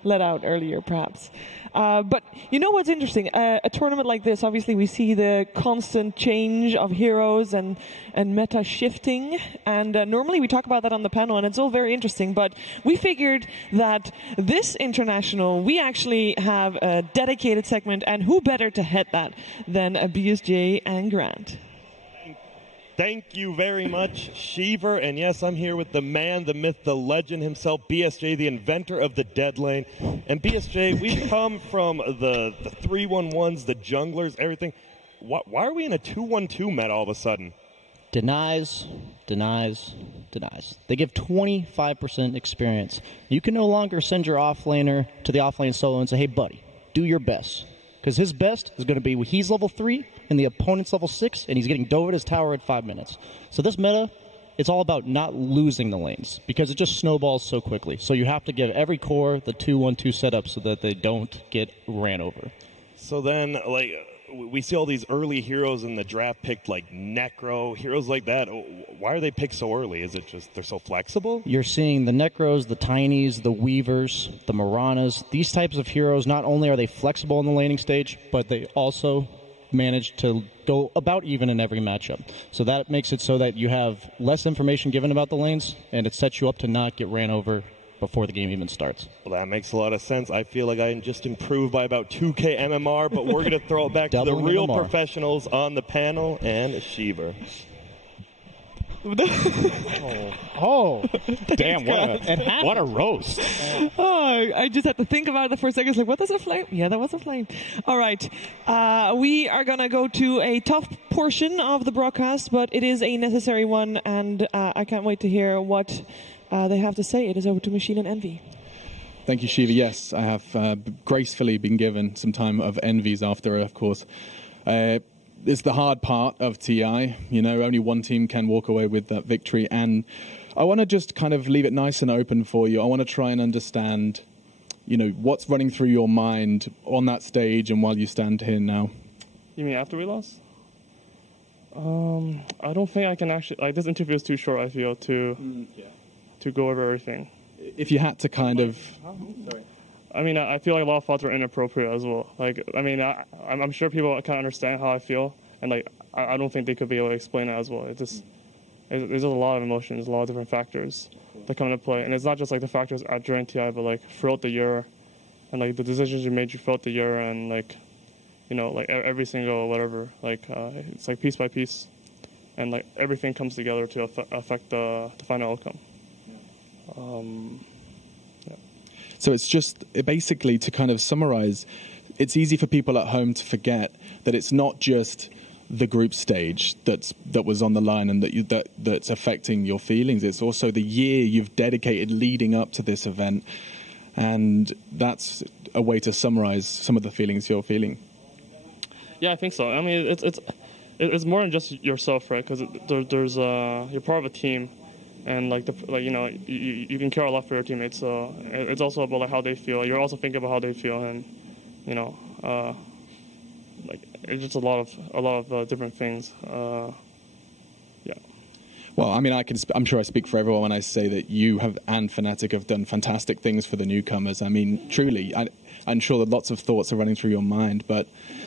let out earlier, perhaps. But you know what's interesting? A tournament like this, obviously, we see the constant change of heroes and meta shifting. And normally we talk about that on the panel, and it's all very interesting. But we figured that this international, we actually have a dedicated segment, and who better to head that than BSJ and Grant? Thank you very much, Shiver. And yes, I'm here with the man, the myth, the legend himself, BSJ, the inventor of the dead lane. And BSJ, we've come from the 3-1-1s, the junglers, everything. Why are we in a 2-1-2 meta all of a sudden? Denies, denies, denies. They give 25% experience. You can no longer send your offlaner to the offlane solo and say, hey, buddy, do your best. Because his best is going to be when he's level 3 and the opponent's level 6, and he's getting dove at his tower at 5 minutes. So this meta, it's all about not losing the lanes, because it just snowballs so quickly. So you have to give every core the 2-1-2 setup so that they don't get ran over. So then, like, we see all these early heroes in the draft picked, like Necro, heroes like that. Why are they picked so early? Is it just they're so flexible? You're seeing the Necros, the Tinies, the Weavers, the Maranas. These types of heroes, not only are they flexible in the laning stage, but they also manage to go about even in every matchup. So that makes it so that you have less information given about the lanes, and it sets you up to not get ran over before the game even starts. Well, that makes a lot of sense. I feel like I just improved by about 2K MMR, but we're going to throw it back to the real MMR. Professionals on the panel and Shiver. Damn, what a roast. Oh, I just had to think about it for a second. It's like, what is a flame? Yeah, that was a flame. All right. We are going to go to a tough portion of the broadcast, but it is a necessary one, and I can't wait to hear what they have to say. It is over to Machine and Envy. Thank you, Shiva. Yes, I have gracefully been given some time of envies after, of course. It's the hard part of TI. You know, only one team can walk away with that victory. And I want to just kind of leave it nice and open for you. I want to try and understand, you know, what's running through your mind on that stage and while you stand here now. You mean after we lost? I don't think I can actually, like, this interview is too short, I feel, to go over everything. If you had to kind of... Sorry. I mean, I feel like a lot of thoughts are inappropriate as well. Like, I mean, I'm sure people can understand how I feel, and like, I don't think they could be able to explain it as well. There's just a lot of emotions, a lot of different factors that come into play, and it's not just like the factors during TI, but like throughout the year, and like the decisions you made throughout the year, and like, you know, like every single whatever, like it's like piece by piece, and like everything comes together to affect the final outcome. So it's just basically, to kind of summarize, it's easy for people at home to forget that it's not just the group stage that was on the line and that's affecting your feelings. It's also the year you've dedicated leading up to this event, and that's a way to summarize some of the feelings you're feeling. Yeah, I think so. I mean, it's more than just yourself, right? Because there's you're part of a team. And like you know, you can care a lot for your teammates. So it's also about like how they feel. You're also thinking about how they feel, and you know, like it's just a lot of different things. Yeah. Well, I mean, I'm sure I speak for everyone when I say that you and Fnatic have done fantastic things for the newcomers. I mean, truly, I'm sure that lots of thoughts are running through your mind, but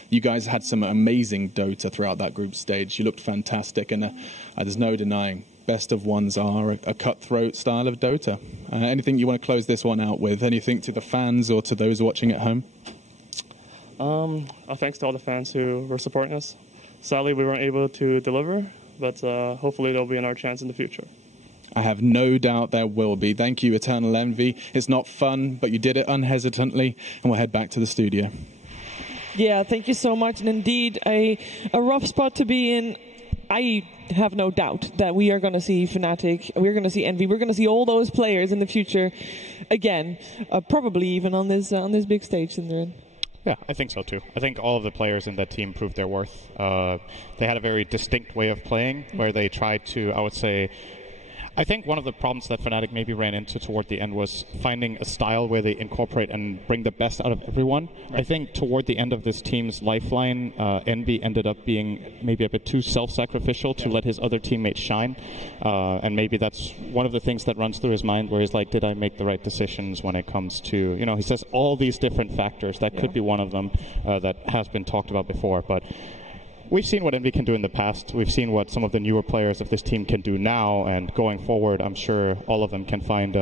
you guys had some amazing Dota throughout that group stage. You looked fantastic, and there's no denying. Best of ones are a cutthroat style of Dota. Anything you want to close this one out with? Anything to the fans or to those watching at home? Thanks to all the fans who were supporting us. Sadly, we weren't able to deliver, but hopefully there'll be another chance in the future. I have no doubt there will be. Thank you, Eternal Envy. It's not fun, but you did it unhesitantly, and we'll head back to the studio. Yeah, thank you so much. And indeed, a rough spot to be in. I have no doubt that we are going to see Fnatic, we're going to see Envy, we're going to see all those players in the future again, probably even on this big stage that they're in. Yeah, I think so too. I think all of the players in that team proved their worth. They had a very distinct way of playing where they tried to, I would say, I think one of the problems that Fnatic maybe ran into toward the end was finding a style where they incorporate and bring the best out of everyone. Right. I think toward the end of this team's lifeline, Envy ended up being maybe a bit too self-sacrificial to let his other teammates shine. And maybe that's one of the things that runs through his mind where he's like, did I make the right decisions when it comes to, you know, he says all these different factors. That could be one of them that has been talked about before. But we've seen what Envy can do in the past. We've seen what some of the newer players of this team can do now, and going forward, I'm sure all of them can find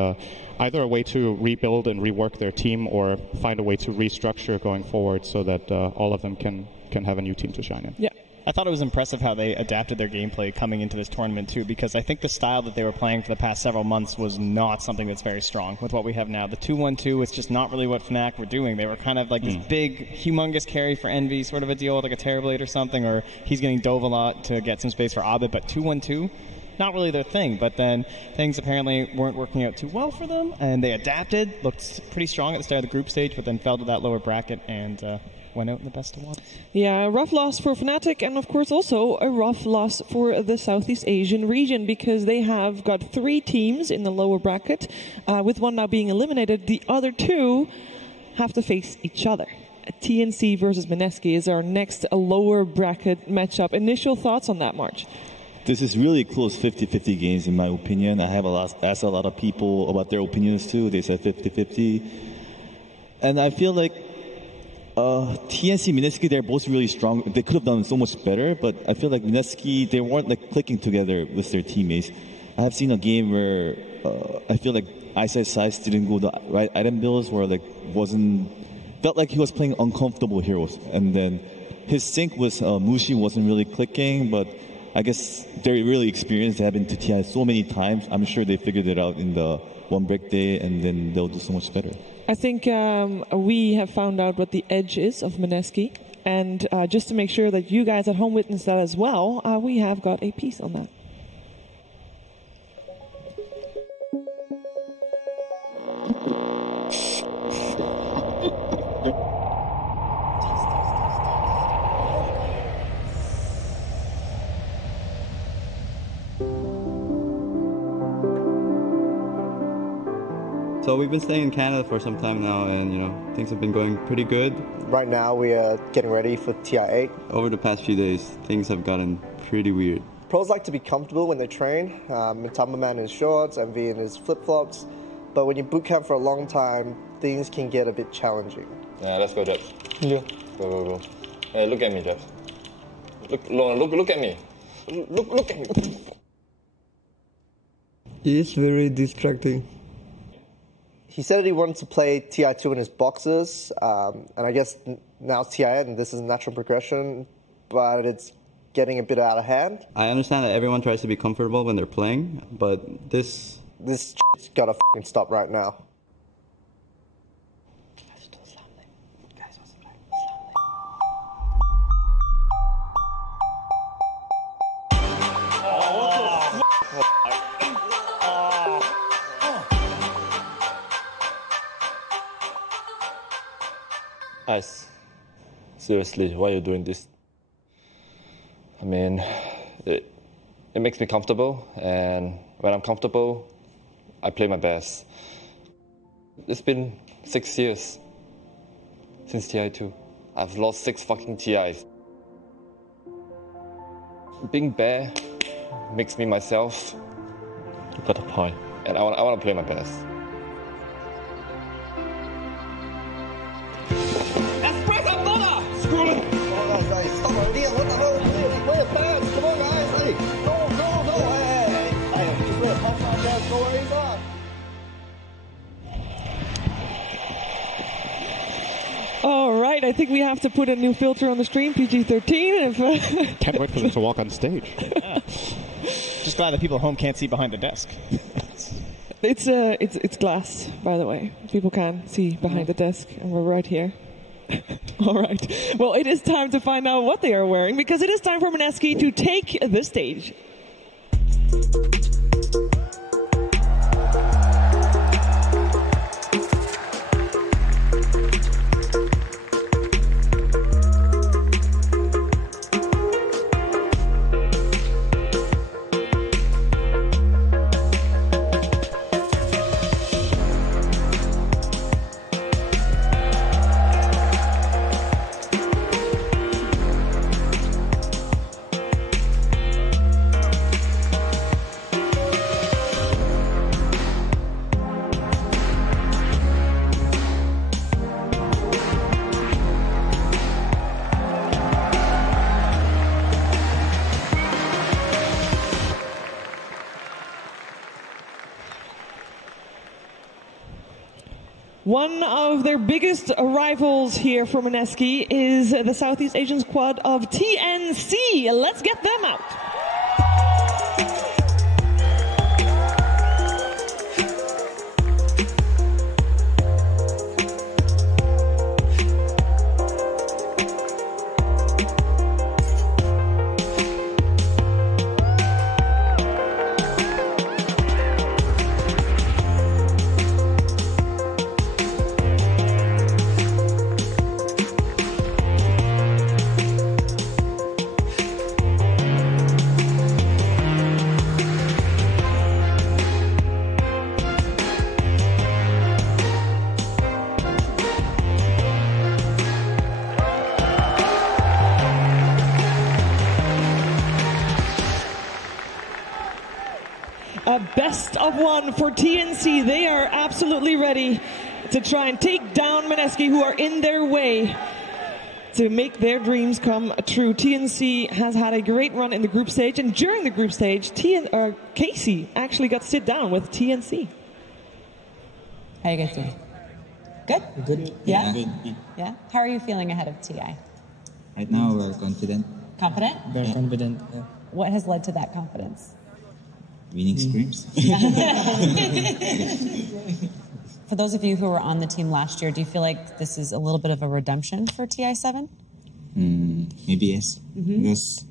either a way to rebuild and rework their team or find a way to restructure going forward so that all of them can have a new team to shine in. Yeah. I thought it was impressive how they adapted their gameplay coming into this tournament too, because I think the style that they were playing for the past several months was not something that's very strong with what we have now. The 2-1-2 is just not really what Fnatic were doing. They were kind of like this big, humongous carry for Envy, sort of a deal with like a Terrorblade or something, or he's getting dove a lot to get some space for Abed, but 2-1-2, not really their thing. But then things apparently weren't working out too well for them, and they adapted, looked pretty strong at the start of the group stage, but then fell to that lower bracket and went out in the best of one. Yeah, a rough loss for Fnatic, and of course also a rough loss for the Southeast Asian region, because they have got 3 teams in the lower bracket, with one now being eliminated. The other 2 have to face each other. TNC versus Mineski is our next lower bracket matchup. Initial thoughts on that, March? This is really close 50-50 games in my opinion. I have asked a lot of people about their opinions too. They said 50-50. And I feel like TNC, Mineski, they're both really strong. They could have done so much better, but I feel like Mineski, they weren't like clicking together with their teammates. I have seen a game where I feel like Eyesight Size didn't go the right item builds, where like felt like he was playing uncomfortable heroes. And then his sync with Mushi wasn't really clicking, but I guess they're really experienced. They have been to TI so many times. I'm sure they figured it out in the one break day, and then they'll do so much better. I think we have found out what the edge is of Mineski, and just to make sure that you guys at home witness that as well, we have got a piece on that. So we've been staying in Canada for some time now, and things have been going pretty good. Right now we are getting ready for TI8. Over the past few days, things have gotten pretty weird. Pros like to be comfortable when they train. Mitambaman in his shorts, MV in his flip-flops. But when you boot camp for a long time, things can get a bit challenging. Yeah, let's go, Jeff. Yeah. Go. Hey, look at me, Jeff. Look at me. Look at me. It's very distracting. He said that he wanted to play TI2 in his boxes, and I guess now it's TI8, and this is a natural progression, but it's getting a bit out of hand. I understand that everyone tries to be comfortable when they're playing, but this shit's gotta f***ing stop right now. Guys, seriously, why are you doing this? I mean, it makes me comfortable, and when I'm comfortable, I play my best. It's been 6 years since TI2. I've lost 6 fucking TIs. Being bare makes me myself. You got a point. And I want to play my best. Screw it! Come on, guys, stop already. What the hell? Play it fast. Come on, guys. Hey, go. Hey, just play a pop out there. Go where he's on. All right, I think we have to put a new filter on the stream, PG-13. Can't wait for them to walk on stage. Yeah. Just glad that people at home can't see behind the desk. It's glass, by the way. People can see behind the desk, and we're right here. All right. Well, it is time to find out what they are wearing, because it is time for Mineski to take the stage. One of their biggest rivals here for Mineski is the Southeast Asian squad of TNC. Let's get them out. A best of one for TNC. They are absolutely ready to try and take down Mineski, who are in their way to make their dreams come true. TNC has had a great run in the group stage, and during the group stage, Casey actually got to sit down with TNC. How you guys doing? Good? Good. Yeah? Good. Yeah? How are you feeling ahead of TI? Right now we're confident. Confident? Very confident. Yeah. What has led to that confidence? Winning scrims. For those of you who were on the team last year, do you feel like this is a little bit of a redemption for TI7? Maybe yes. Because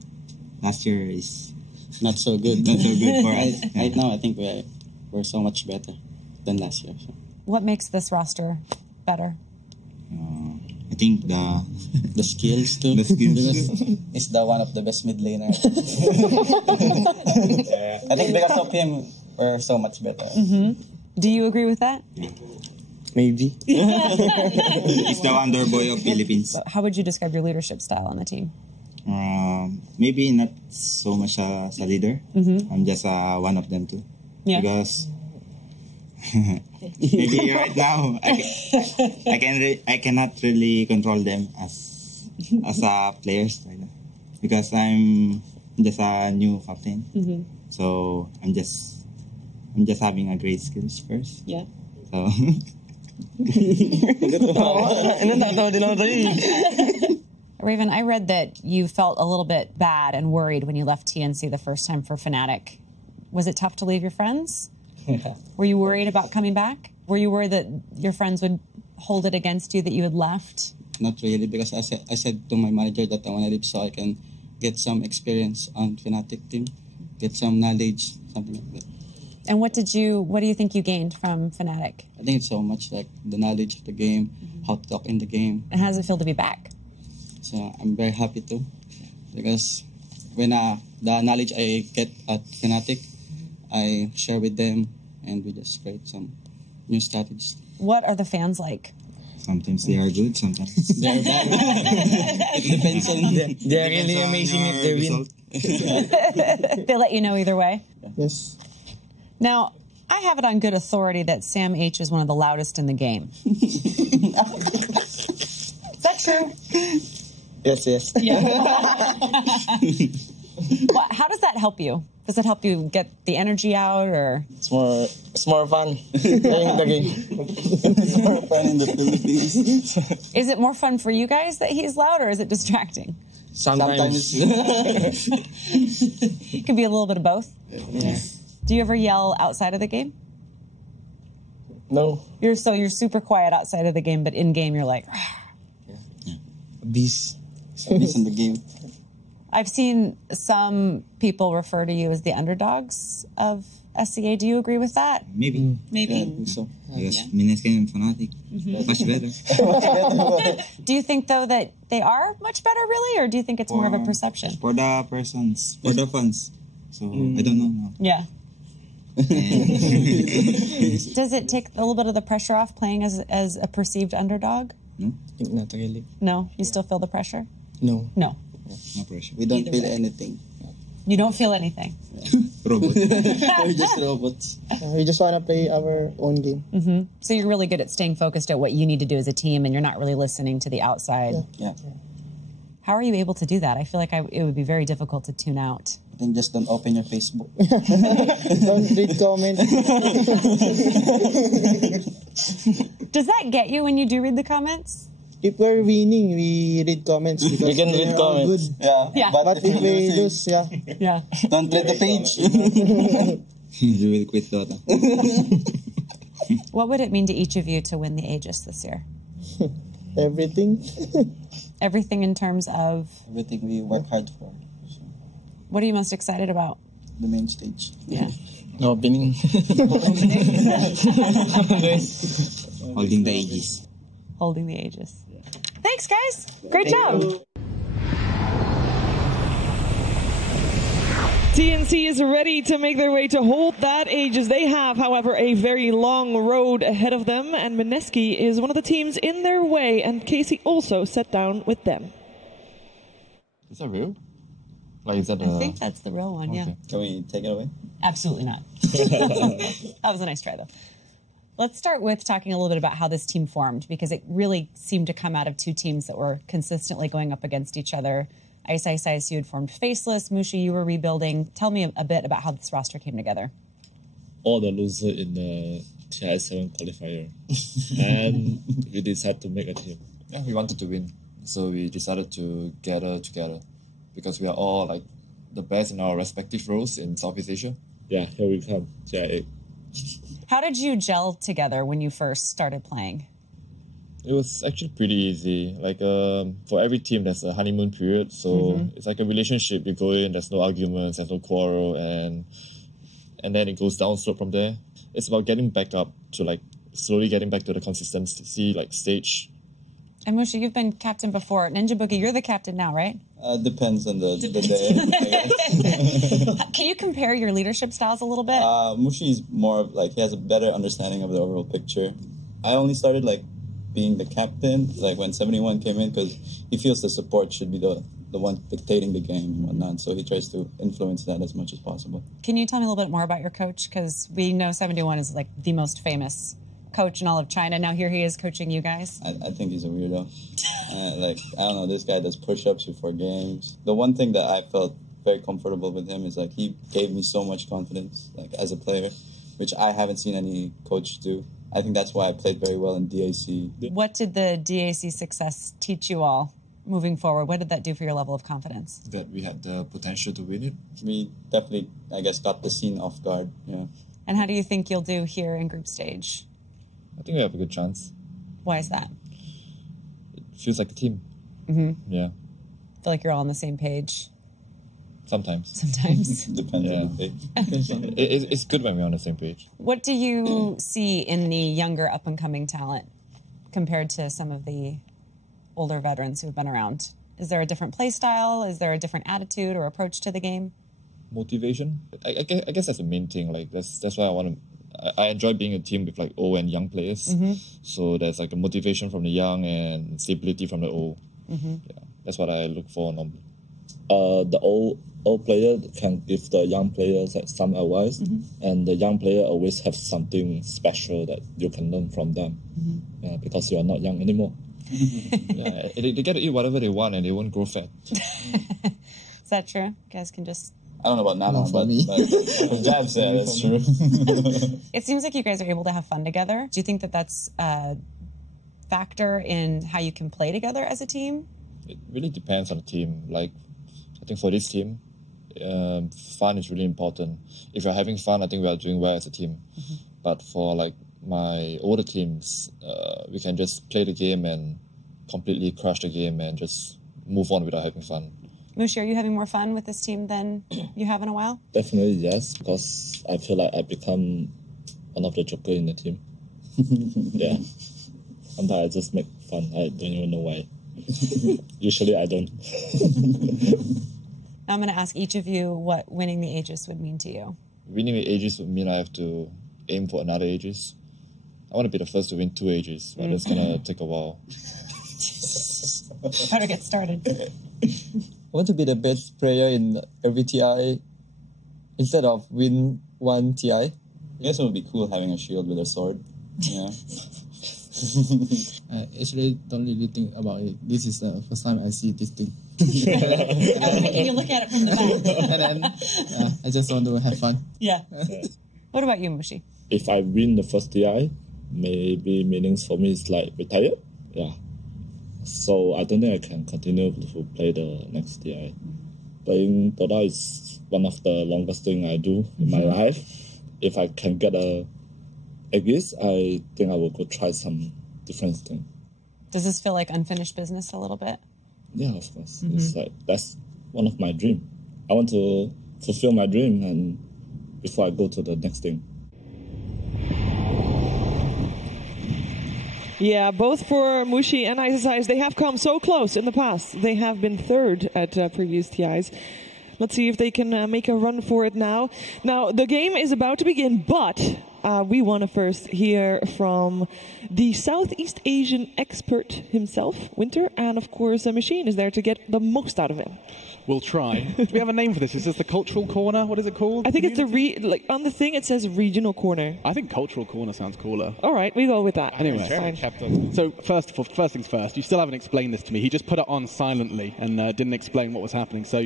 last year is not so good. Not so good for us. Right now, I think we're so much better than last year. So. What makes this roster better? I think the skills too. The skills. Is the one of the best mid laner. I think because of him, we're so much better. Do you agree with that? Maybe. He's the wonder boy of Philippines. How would you describe your leadership style on the team? Maybe not so much as a leader. I'm just one of them too. Yeah. Because maybe right now I cannot really control them as players right now, because I'm just a new captain. So I'm just having a great skills first. Yeah. So Raven, I read that you felt a little bit bad and worried when you left TNC the first time for Fnatic. Was it tough to leave your friends? Were you worried about coming back? Were you worried that your friends would hold it against you that you had left? Not really, because I said to my manager that I want to leave so I can get some experience on Fnatic team, get some knowledge, something like that. And what do you think you gained from Fnatic? I think it's so much like the knowledge of the game, how to talk in the game. And how does it feel to be back? So I'm very happy too, because when the knowledge I get at Fnatic, I share with them, and we just create some new strategies. What are the fans like? sometimes they are good, sometimes they're bad. It depends on them. They're really amazing if they win. They let you know either way? Yes. Now, I have it on good authority that Sam H is one of the loudest in the game. Is that true? Yes. Yeah. Well, how does that help you? Does it help you get the energy out, or? It's more fun playing the game. It's more fun in the Philippines. Is it more fun for you guys that he's loud, or is it distracting? Sometimes. It can be a little bit of both. Yes. Do you ever yell outside of the game? No. You're super quiet outside of the game, but in game you're like. Beast. So beast in the game. I've seen some people refer to you as the underdogs of SCA. Do you agree with that? Maybe. Maybe. Yeah, I think so. Because Mineski and Fnatic, much better. Do you think, though, that they are much better, really, or do you think it's more of a perception? For the persons, for the fans. So, I don't know now. Yeah. Does it take a little bit of the pressure off playing as a perceived underdog? No. Not really. No? You still feel the pressure? No. No. No pressure. We don't feel anything. You don't feel anything? Robot. We're just robots. We just want to play our own game. Mm-hmm. So you're really good at staying focused at what you need to do as a team, and you're not really listening to the outside. Yeah. How are you able to do that? I feel like it would be very difficult to tune out. I think just don't open your Facebook. Don't read comments. Does that get you when you do read the comments? If we're winning, we read comments. We can read comments. Good. Yeah. But if we lose, yeah. Yeah. Don't read the page. You will quit Dota. What would it mean to each of you to win the Aegis this year? Everything. Everything in terms of? Everything we work hard for. What are you most excited about? The main stage. Yeah. No, winning. Holding the Aegis. Holding the Aegis. Thanks, guys. Great job. TNC is ready to make their way to hold that Aegis. They have, however, a very long road ahead of them, and Mineski is one of the teams in their way, and Casey also sat down with them. Is that real? Like, is that I think that's the real one, yeah. Can we take it away? Absolutely not. That was a nice try, though. Let's start with talking a little bit about how this team formed, because it really seemed to come out of two teams that were consistently going up against each other. Ice, you had formed Faceless. Mushi, you were rebuilding. Tell me a bit about how this roster came together. All the losers in the TI7 qualifier. And we decided to make a team. Yeah, we wanted to win. So we decided to gather together. Because we are all like the best in our respective roles in Southeast Asia. Yeah, here we come, TI8. How did you gel together when you first started playing? It was actually pretty easy. Like for every team, there's a honeymoon period. So it's like a relationship. You go in, there's no arguments, there's no quarrel, and then it goes down slope from there. It's about getting back up to like slowly getting back to the consistency like stage. And Mushi, you've been captain before. Ninja Boogie, you're the captain now, right? Depends on the day. Can you compare your leadership styles a little bit? Mushi is more of, like, he has a better understanding of the overall picture. I only started like being the captain like when 71 came in because he feels the support should be the one dictating the game and whatnot. So he tries to influence that as much as possible. Can you tell me a little bit more about your coach? Because we know 71 is like the most famous coach in all of China. Now here he is coaching you guys. I think he's a weirdo. Like, I don't know, this guy does push-ups before games. The one thing that I felt very comfortable with him is like he gave me so much confidence like as a player, which I haven't seen any coach do. I think that's why I played very well in DAC. What did the DAC success teach you all moving forward? What did that do for your level of confidence? That we had the potential to win it. We definitely, I guess, got the scene off guard. Yeah. And how do you think you'll do here in group stage? I think we have a good chance. Why is that? It feels like a team. Mm-hmm. Yeah. I feel like you're all on the same page. Sometimes. Depends on the day. It's good when we're on the same page. What do you see in the younger up-and-coming talent compared to some of the older veterans who've been around? Is there a different play style? Is there a different attitude or approach to the game? Motivation. I guess that's the main thing. Like that's why I enjoy being a team with like old and young players. Mm-hmm. So there's like a motivation from the young and stability from the old. Mm-hmm. Yeah, that's what I look for normally. The old player can give the young players like some advice, and the young player always have something special that you can learn from them, because you are not young anymore. Yeah, they get to eat whatever they want and they won't grow fat. Is that true? You guys can just... I don't know about Nana, but from Jabs, yeah, that's true. It seems like you guys are able to have fun together. Do you think that that's a factor in how you can play together as a team? It really depends on the team. Like, I think for this team, fun is really important. If you're having fun, I think we are doing well as a team. But for like my older teams, we can just play the game and completely crush the game and just move on without having fun. Mushi, are you having more fun with this team than you have in a while? Definitely yes, because I feel like I become one of the joker in the team. Yeah. Sometimes I just make fun. I don't even know why. Usually I don't. Now I'm going to ask each of you what winning the Aegis would mean to you. Winning the Aegis would mean I have to aim for another Aegis. I want to be the first to win 2 Aegis, but it's going to take a while. Better get started. I want to be the best player in every TI instead of win one TI. I guess it would be cool having a shield with a sword. Yeah. I actually don't really think about it. This is the first time I see this thing. Can you look at it from the back? And then I just want to have fun. Yeah. What about you, Mushi? If I win the first TI, maybe meanings for me is like retire. Yeah. So I don't think I can continue to play the next TI. Playing Dota is one of the longest thing I do in my life. If I can get a Aegis, I think I will go try some different thing. Does this feel like unfinished business a little bit? Yeah, of course. It's like that's one of my dream. I want to fulfill my dream and before I go to the next thing. Yeah, both for Mushi and ISIs, they have come so close in the past. They have been third at previous TIs. Let's see if they can make a run for it now. Now, the game is about to begin, but we want to first hear from the Southeast Asian expert himself, Winter, and of course, Machine is there to get the most out of him. We'll try. Do we have a name for this? Is this the cultural corner? What is it called? I think it's the on the thing it says regional corner. I think cultural corner sounds cooler. All right, we go with that. Anyway, so first things first. You still haven't explained this to me. He just put it on silently and didn't explain what was happening. So,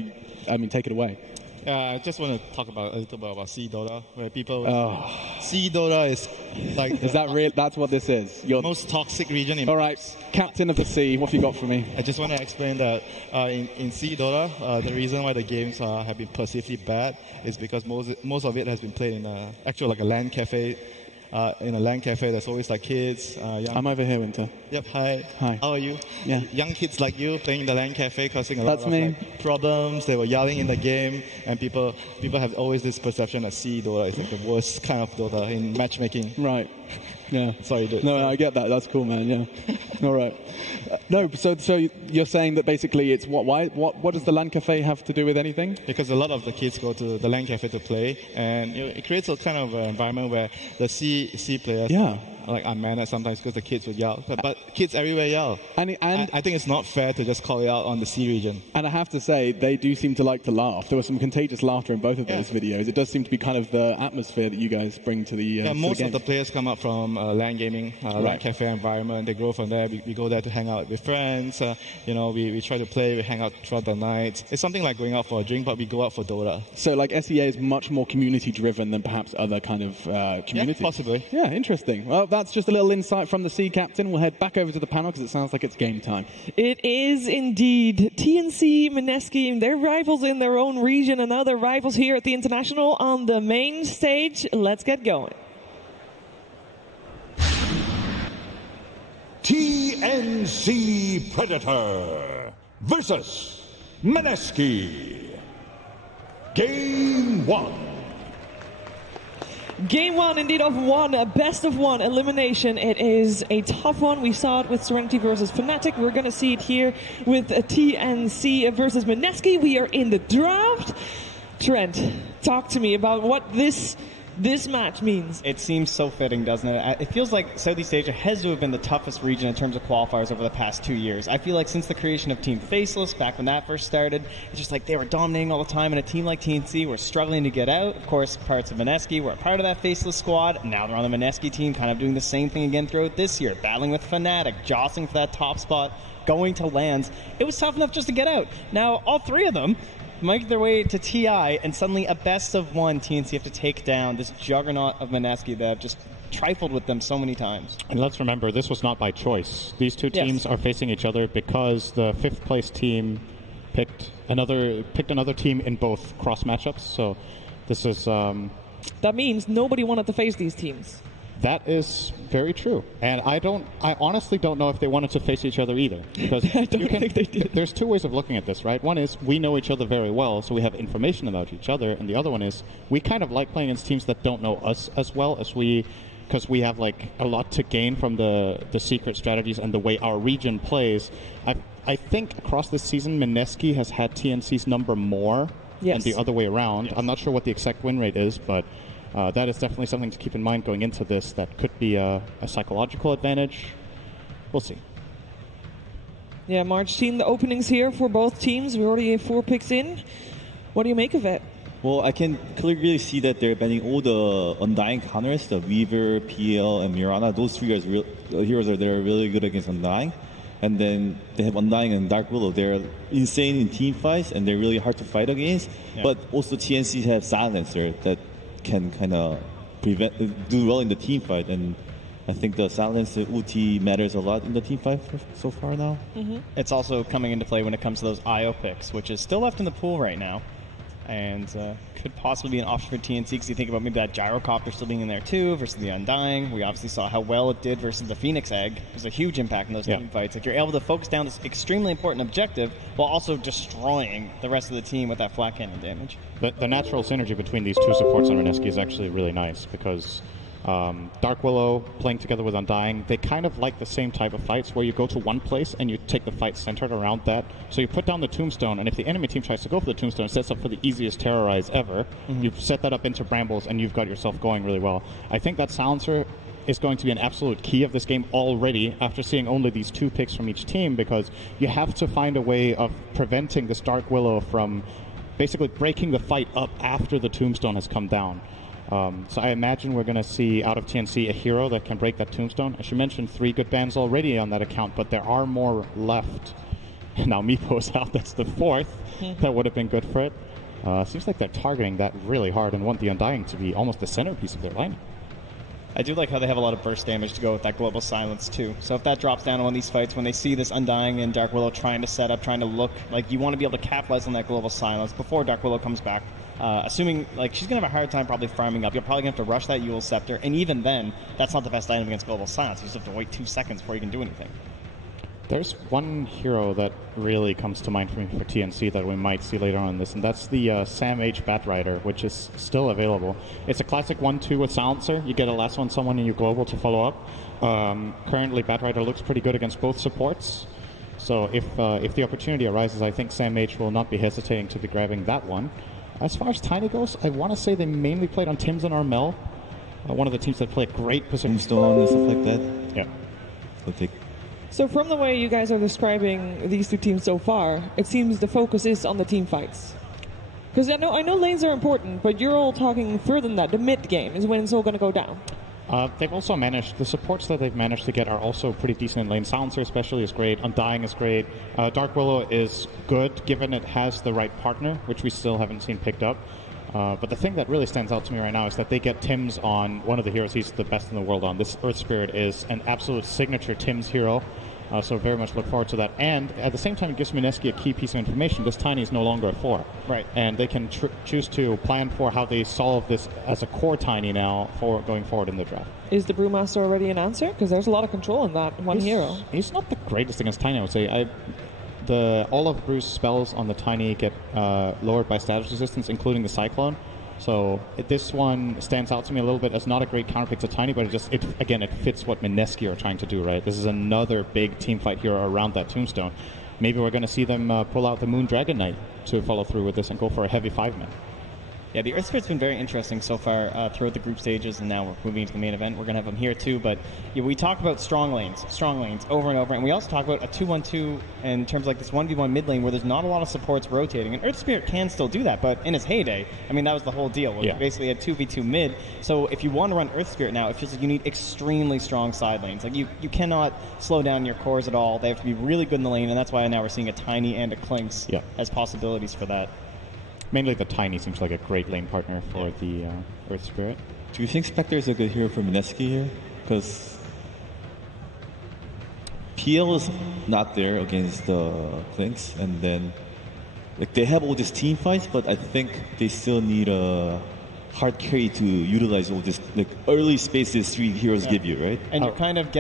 I mean, take it away. I just want to talk about a little bit about Sea Dota, where people Sea Dota is like is that real? That's what this is. Your most toxic region. In all right, Captain of the Sea. What have you got for me? I just want to explain that in Sea Dota, the reason why the games have been perceivedly bad is because most of it has been played in like a LAN cafe. In a LAN cafe, there's always like kids. I'm over here, Winter. Yep. Hi. Hi. How are you? Yeah. Young kids like you playing in the LAN cafe, causing a lot of me. Problems. They were yelling in the game, and people have always this perception that Sea Dota is like the worst kind of Dota in matchmaking. Right. Yeah. Sorry, dude. No, I get that. That's cool, man. Yeah. All right. No, so you're saying that basically it's what does the LAN cafe have to do with anything? Because a lot of the kids go to the LAN cafe to play, and it creates a kind of environment where the C players are unmannered sometimes because the kids would yell. But kids everywhere yell. And I think it's not fair to just call it out on the C region. And I have to say, they do seem to like to laugh. There was some contagious laughter in both of those videos. It does seem to be kind of the atmosphere that you guys bring to the most of the players come up from LAN gaming, LAN cafe environment. They grow from there. We go there to hang out with friends. We try to play. We hang out throughout the night. It's something like going out for a drink, but we go out for Dota. So like SEA is much more community driven than perhaps other kind of communities. Yeah, possibly. Yeah, interesting. Well, that's just a little insight from the Sea Captain. We'll head back over to the panel because it sounds like it's game time. It is indeed. TNC, Mineski, they're rivals in their own region, and now they're rivals here at the International on the main stage. Let's get going. TNC Predator versus Mineski. Game 1. Game 1, indeed, of one, a best of one elimination. It is a tough one. We saw it with Serenity versus Fnatic. We're going to see it here with TNC versus Mineski. We are in the draft. Trent, talk to me about what this match means. It seems so fitting, doesn't it? It feels like Southeast Asia has to have been the toughest region in terms of qualifiers over the past 2 years. I feel like since the creation of Team Faceless, back when that first started, it's just like they were dominating all the time, and a team like TNC were struggling to get out. Of course, parts of Mineski were a part of that Faceless squad. Now they're on the Mineski team, kind of doing the same thing again throughout this year, battling with Fnatic, jostling for that top spot, going to LANs. It was tough enough just to get out. Now, all three of them make their way to TI, and suddenly a best of one TNC have to take down this juggernaut of Mineski that have just trifled with them so many times. And let's remember, this was not by choice. These two teams are facing each other because the fifth place team picked another team in both cross matchups. So this is that means nobody wanted to face these teams. That is very true, and I honestly don't know if they wanted to face each other either. Because I don't think they did. There's two ways of looking at this, right? One is we know each other very well, so we have information about each other, and the other one is we kind of like playing against teams that don't know us as well as we, because we have like a lot to gain from the secret strategies and the way our region plays. I think across this season, Mineski has had TNC's number more than the other way around. Yes. I'm not sure what the exact win rate is, but that is definitely something to keep in mind going into this. That could be a psychological advantage. We'll see. Yeah, March, seen the openings here for both teams. We already have 4 picks in. What do you make of it? Well, I can clearly see that they're banning all the Undying counters, the Weaver, PL, and Mirana. Those three heroes are really good against Undying. And then they have Undying and Dark Willow. They're insane in team fights, and they're really hard to fight against. Yeah. But also TNC have Silencer that can kind of do well in the team fight, and I think the silence, the ulti matters a lot in the team fight so far now. It's also coming into play when it comes to those IO picks, which is still left in the pool right now. And could possibly be an option for TNC because you think about maybe that gyrocopter still being in there too versus the Undying. We obviously saw how well it did versus the Phoenix Egg. It was a huge impact in those team fights. Like, you're able to focus down this extremely important objective while also destroying the rest of the team with that flat cannon damage. The natural synergy between these two supports on Reneski is actually really nice because Dark Willow playing together with Undying, they kind of like the same type of fights where you go to one place and you take the fight centered around that. So you put down the tombstone, and if the enemy team tries to go for the tombstone, it sets up for the easiest terrorize ever. You set that up into brambles and you've got yourself going really well. I think that silencer is going to be an absolute key of this game already after seeing only these 2 picks from each team, because you have to find a way of preventing this Dark Willow from basically breaking the fight up after the tombstone has come down. So I imagine we're going to see out of TNC a hero that can break that tombstone. As you mentioned, 3 good bans already on that account, but there are more left. Now Meepo's out, that's the 4th. That would have been good for it. Seems like they're targeting that really hard and want the Undying to be almost the centerpiece of their lineup. I do like how they have a lot of burst damage to go with that global silence too. So if that drops down on one of these fights, when they see this Undying and Dark Willow trying to set up, trying to look, like, you want to be able to capitalize on that global silence before Dark Willow comes back. Assuming, like, she's going to have a hard time probably farming up. You're probably going to have to rush that Eul Scepter, and even then, that's not the best item against global silence. You just have to wait 2 seconds before you can do anything. There's one hero that really comes to mind for me for TNC that we might see later on in this, and that's the Sam H. Batrider, which is still available. It's a classic 1-2 with Silencer. You get a last one someone in your global to follow up. Currently, Batrider looks pretty good against both supports. So if the opportunity arises, I think Sam H. will not be hesitating to be grabbing that one. As far as Tiny goes, I want to say they mainly played on Tims and Armel. One of the teams that play great position. Tombstone and stuff like that. Yeah. I'll take. So from the way you guys are describing these 2 teams so far, it seems the focus is on the team fights. Because I know lanes are important, but you're all talking further than that. The mid game is when it's all going to go down. They've also managed, the supports that they've managed to get are also pretty decent in lane. Silencer especially is great, Undying is great. Dark Willow is good, given it has the right partner, which we still haven't seen picked up. But the thing that really stands out to me right now is that they get Tims on one of the heroes he's the best in the world on. This Earth Spirit is an absolute signature Tims hero. So very much look forward to that. And at the same time, it gives Mineski a key piece of information. This Tiny is no longer a 4. Right. And they can choose to plan for how they solve this as a core Tiny now for going forward in the draft. Is the Brewmaster already an answer? Because there's a lot of control in that one hero. He's not the greatest against Tiny, I would say. All of Brew's spells on the Tiny get lowered by status resistance, including the Cyclone. So this one stands out to me a little bit as not a great counterpick to Tiny, but it fits what Mineski are trying to do, right? This is another big team fight hero around that Tombstone. Maybe we're going to see them pull out the Moon Dragon Knight to follow through with this and go for a heavy 5-man. Yeah, the Earth Spirit's been very interesting so far throughout the group stages, and now we're moving into the main event. We're going to have them here too, but we talk about strong lanes over and over, and we also talk about a 2-1-2 in terms of like this 1v1 mid lane where there's not a lot of supports rotating, and Earth Spirit can still do that, but in its heyday, I mean, that was the whole deal. We basically had 2v2 mid, so if you want to run Earth Spirit now, it's just like you need extremely strong side lanes. Like you cannot slow down your cores at all. They have to be really good in the lane, and that's why now we're seeing a Tiny and a Clinks as possibilities for that. Mainly the Tiny seems like a great lane partner for the Earth Spirit. Do you think Spectre is a good hero for Mineski here? Because PL is not there against the Clinks, and then like they have all these team fights, but I think they still need a hard carry to utilize all this like early spaces 3 heroes give you, right? And you're kind of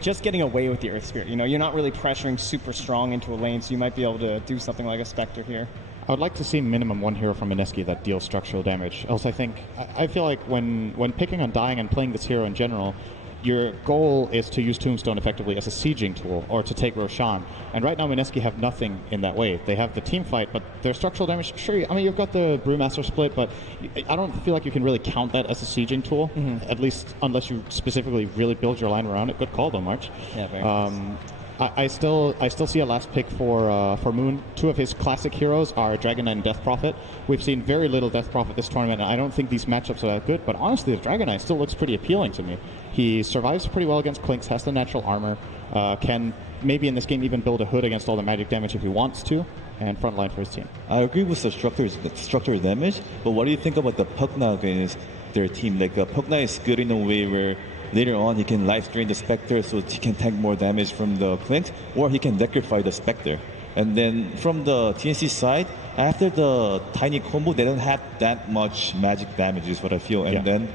just getting away with the Earth Spirit. You know, you're not really pressuring super strong into a lane, so you might be able to do something like a Spectre here. I would like to see minimum 1 hero from Mineski that deals structural damage. Else I feel like when picking on Dying and playing this hero in general, your goal is to use Tombstone effectively as a sieging tool or to take Roshan. And right now Mineski have nothing in that way. They have the team fight, but their structural damage, sure, I mean, you've got the Brewmaster split, but I don't feel like you can really count that as a sieging tool, at least unless you specifically really build your line around it. Good call though, March. Yeah, very nice. I still see a last pick for Moon. 2 of his classic heroes are Dragon Knight and Death Prophet. We've seen very little Death Prophet this tournament, and I don't think these matchups are that good, but honestly, the Dragon Knight still looks pretty appealing to me. He survives pretty well against Clinks, has the natural armor, can maybe in this game even build a hood against all the magic damage if he wants to, and frontline for his team. I agree with the structural damage, but what do you think about the Pugna against their team? Like, Pugna is good in a way where later on he can life drain the Spectre so he can tank more damage from the Clinkz, or he can necrify the Spectre. And then from the TNC side, after the tiny combo, they don't have that much magic damage is what I feel. And then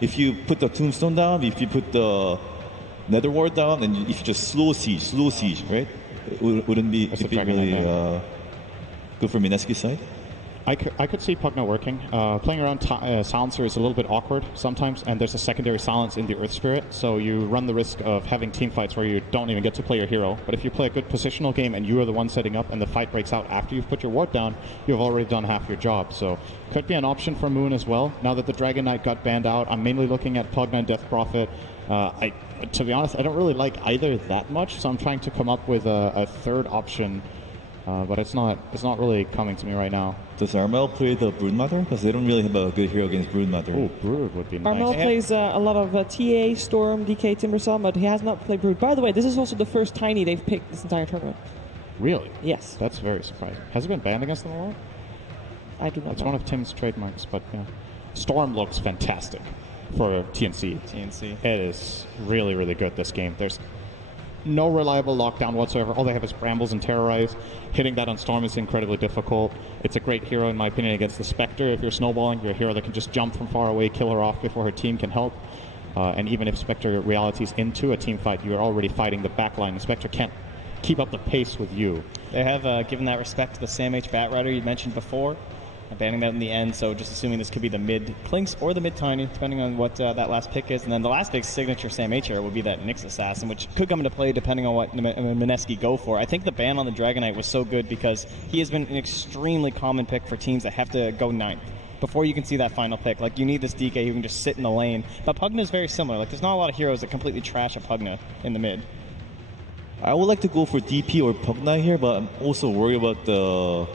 if you put the Tombstone down, if you put the Nether Ward down, and if you just slow siege, right? It wouldn't be really good for Mineski's side. I could see Pugna working. Playing around Silencer is a little bit awkward sometimes, and there's a secondary silence in the Earth Spirit, so you run the risk of having team fights where you don't even get to play your hero. But if you play a good positional game and you are the one setting up and the fight breaks out after you've put your ward down, you've already done half your job. So could be an option for Moon as well. Now that the Dragon Knight got banned out, I'm mainly looking at Pugna and Death Prophet. To be honest, I don't really like either that much, so I'm trying to come up with a third option. But it's not really coming to me right now. Does Armel play the Broodmother? Because they don't really have a good hero against Broodmother. Oh, Brood would be nice. Armel plays a lot of TA, Storm, DK, Timbersaw, but he has not played Brood. By the way, this is also the first Tiny they've picked this entire tournament. Really? Yes. That's very surprising. Has he been banned against them a lot? I do not It's know. one of Tim's trademarks, but yeah. Storm looks fantastic for TNC. It is really, really good this game. There's no reliable lockdown whatsoever. All they have is Brambles and Terrorize. Hitting that on Storm is incredibly difficult. It's a great hero, in my opinion, against the Spectre. If you're snowballing, you're a hero that can just jump from far away, kill her off before her team can help. And even if Spectre realities into a team fight, you're already fighting the backline. The Spectre can't keep up the pace with you. They have given that respect to the Sam H. Batrider you mentioned before, banning that in the end, so just assuming this could be the mid Clinkz or the mid Tiny, depending on what that last pick is. And then the last pick's signature Sam H hero would be that Nyx Assassin, which could come into play depending on what Mineski go for. I think the ban on the Dragon Knight was so good because he has been an extremely common pick for teams that have to go 9th before you can see that final pick. Like, you need this DK who can just sit in the lane. But Pugna is very similar. Like, there's not a lot of heroes that completely trash a Pugna in the mid. I would like to go for DP or Pugna here, but I'm also worried about the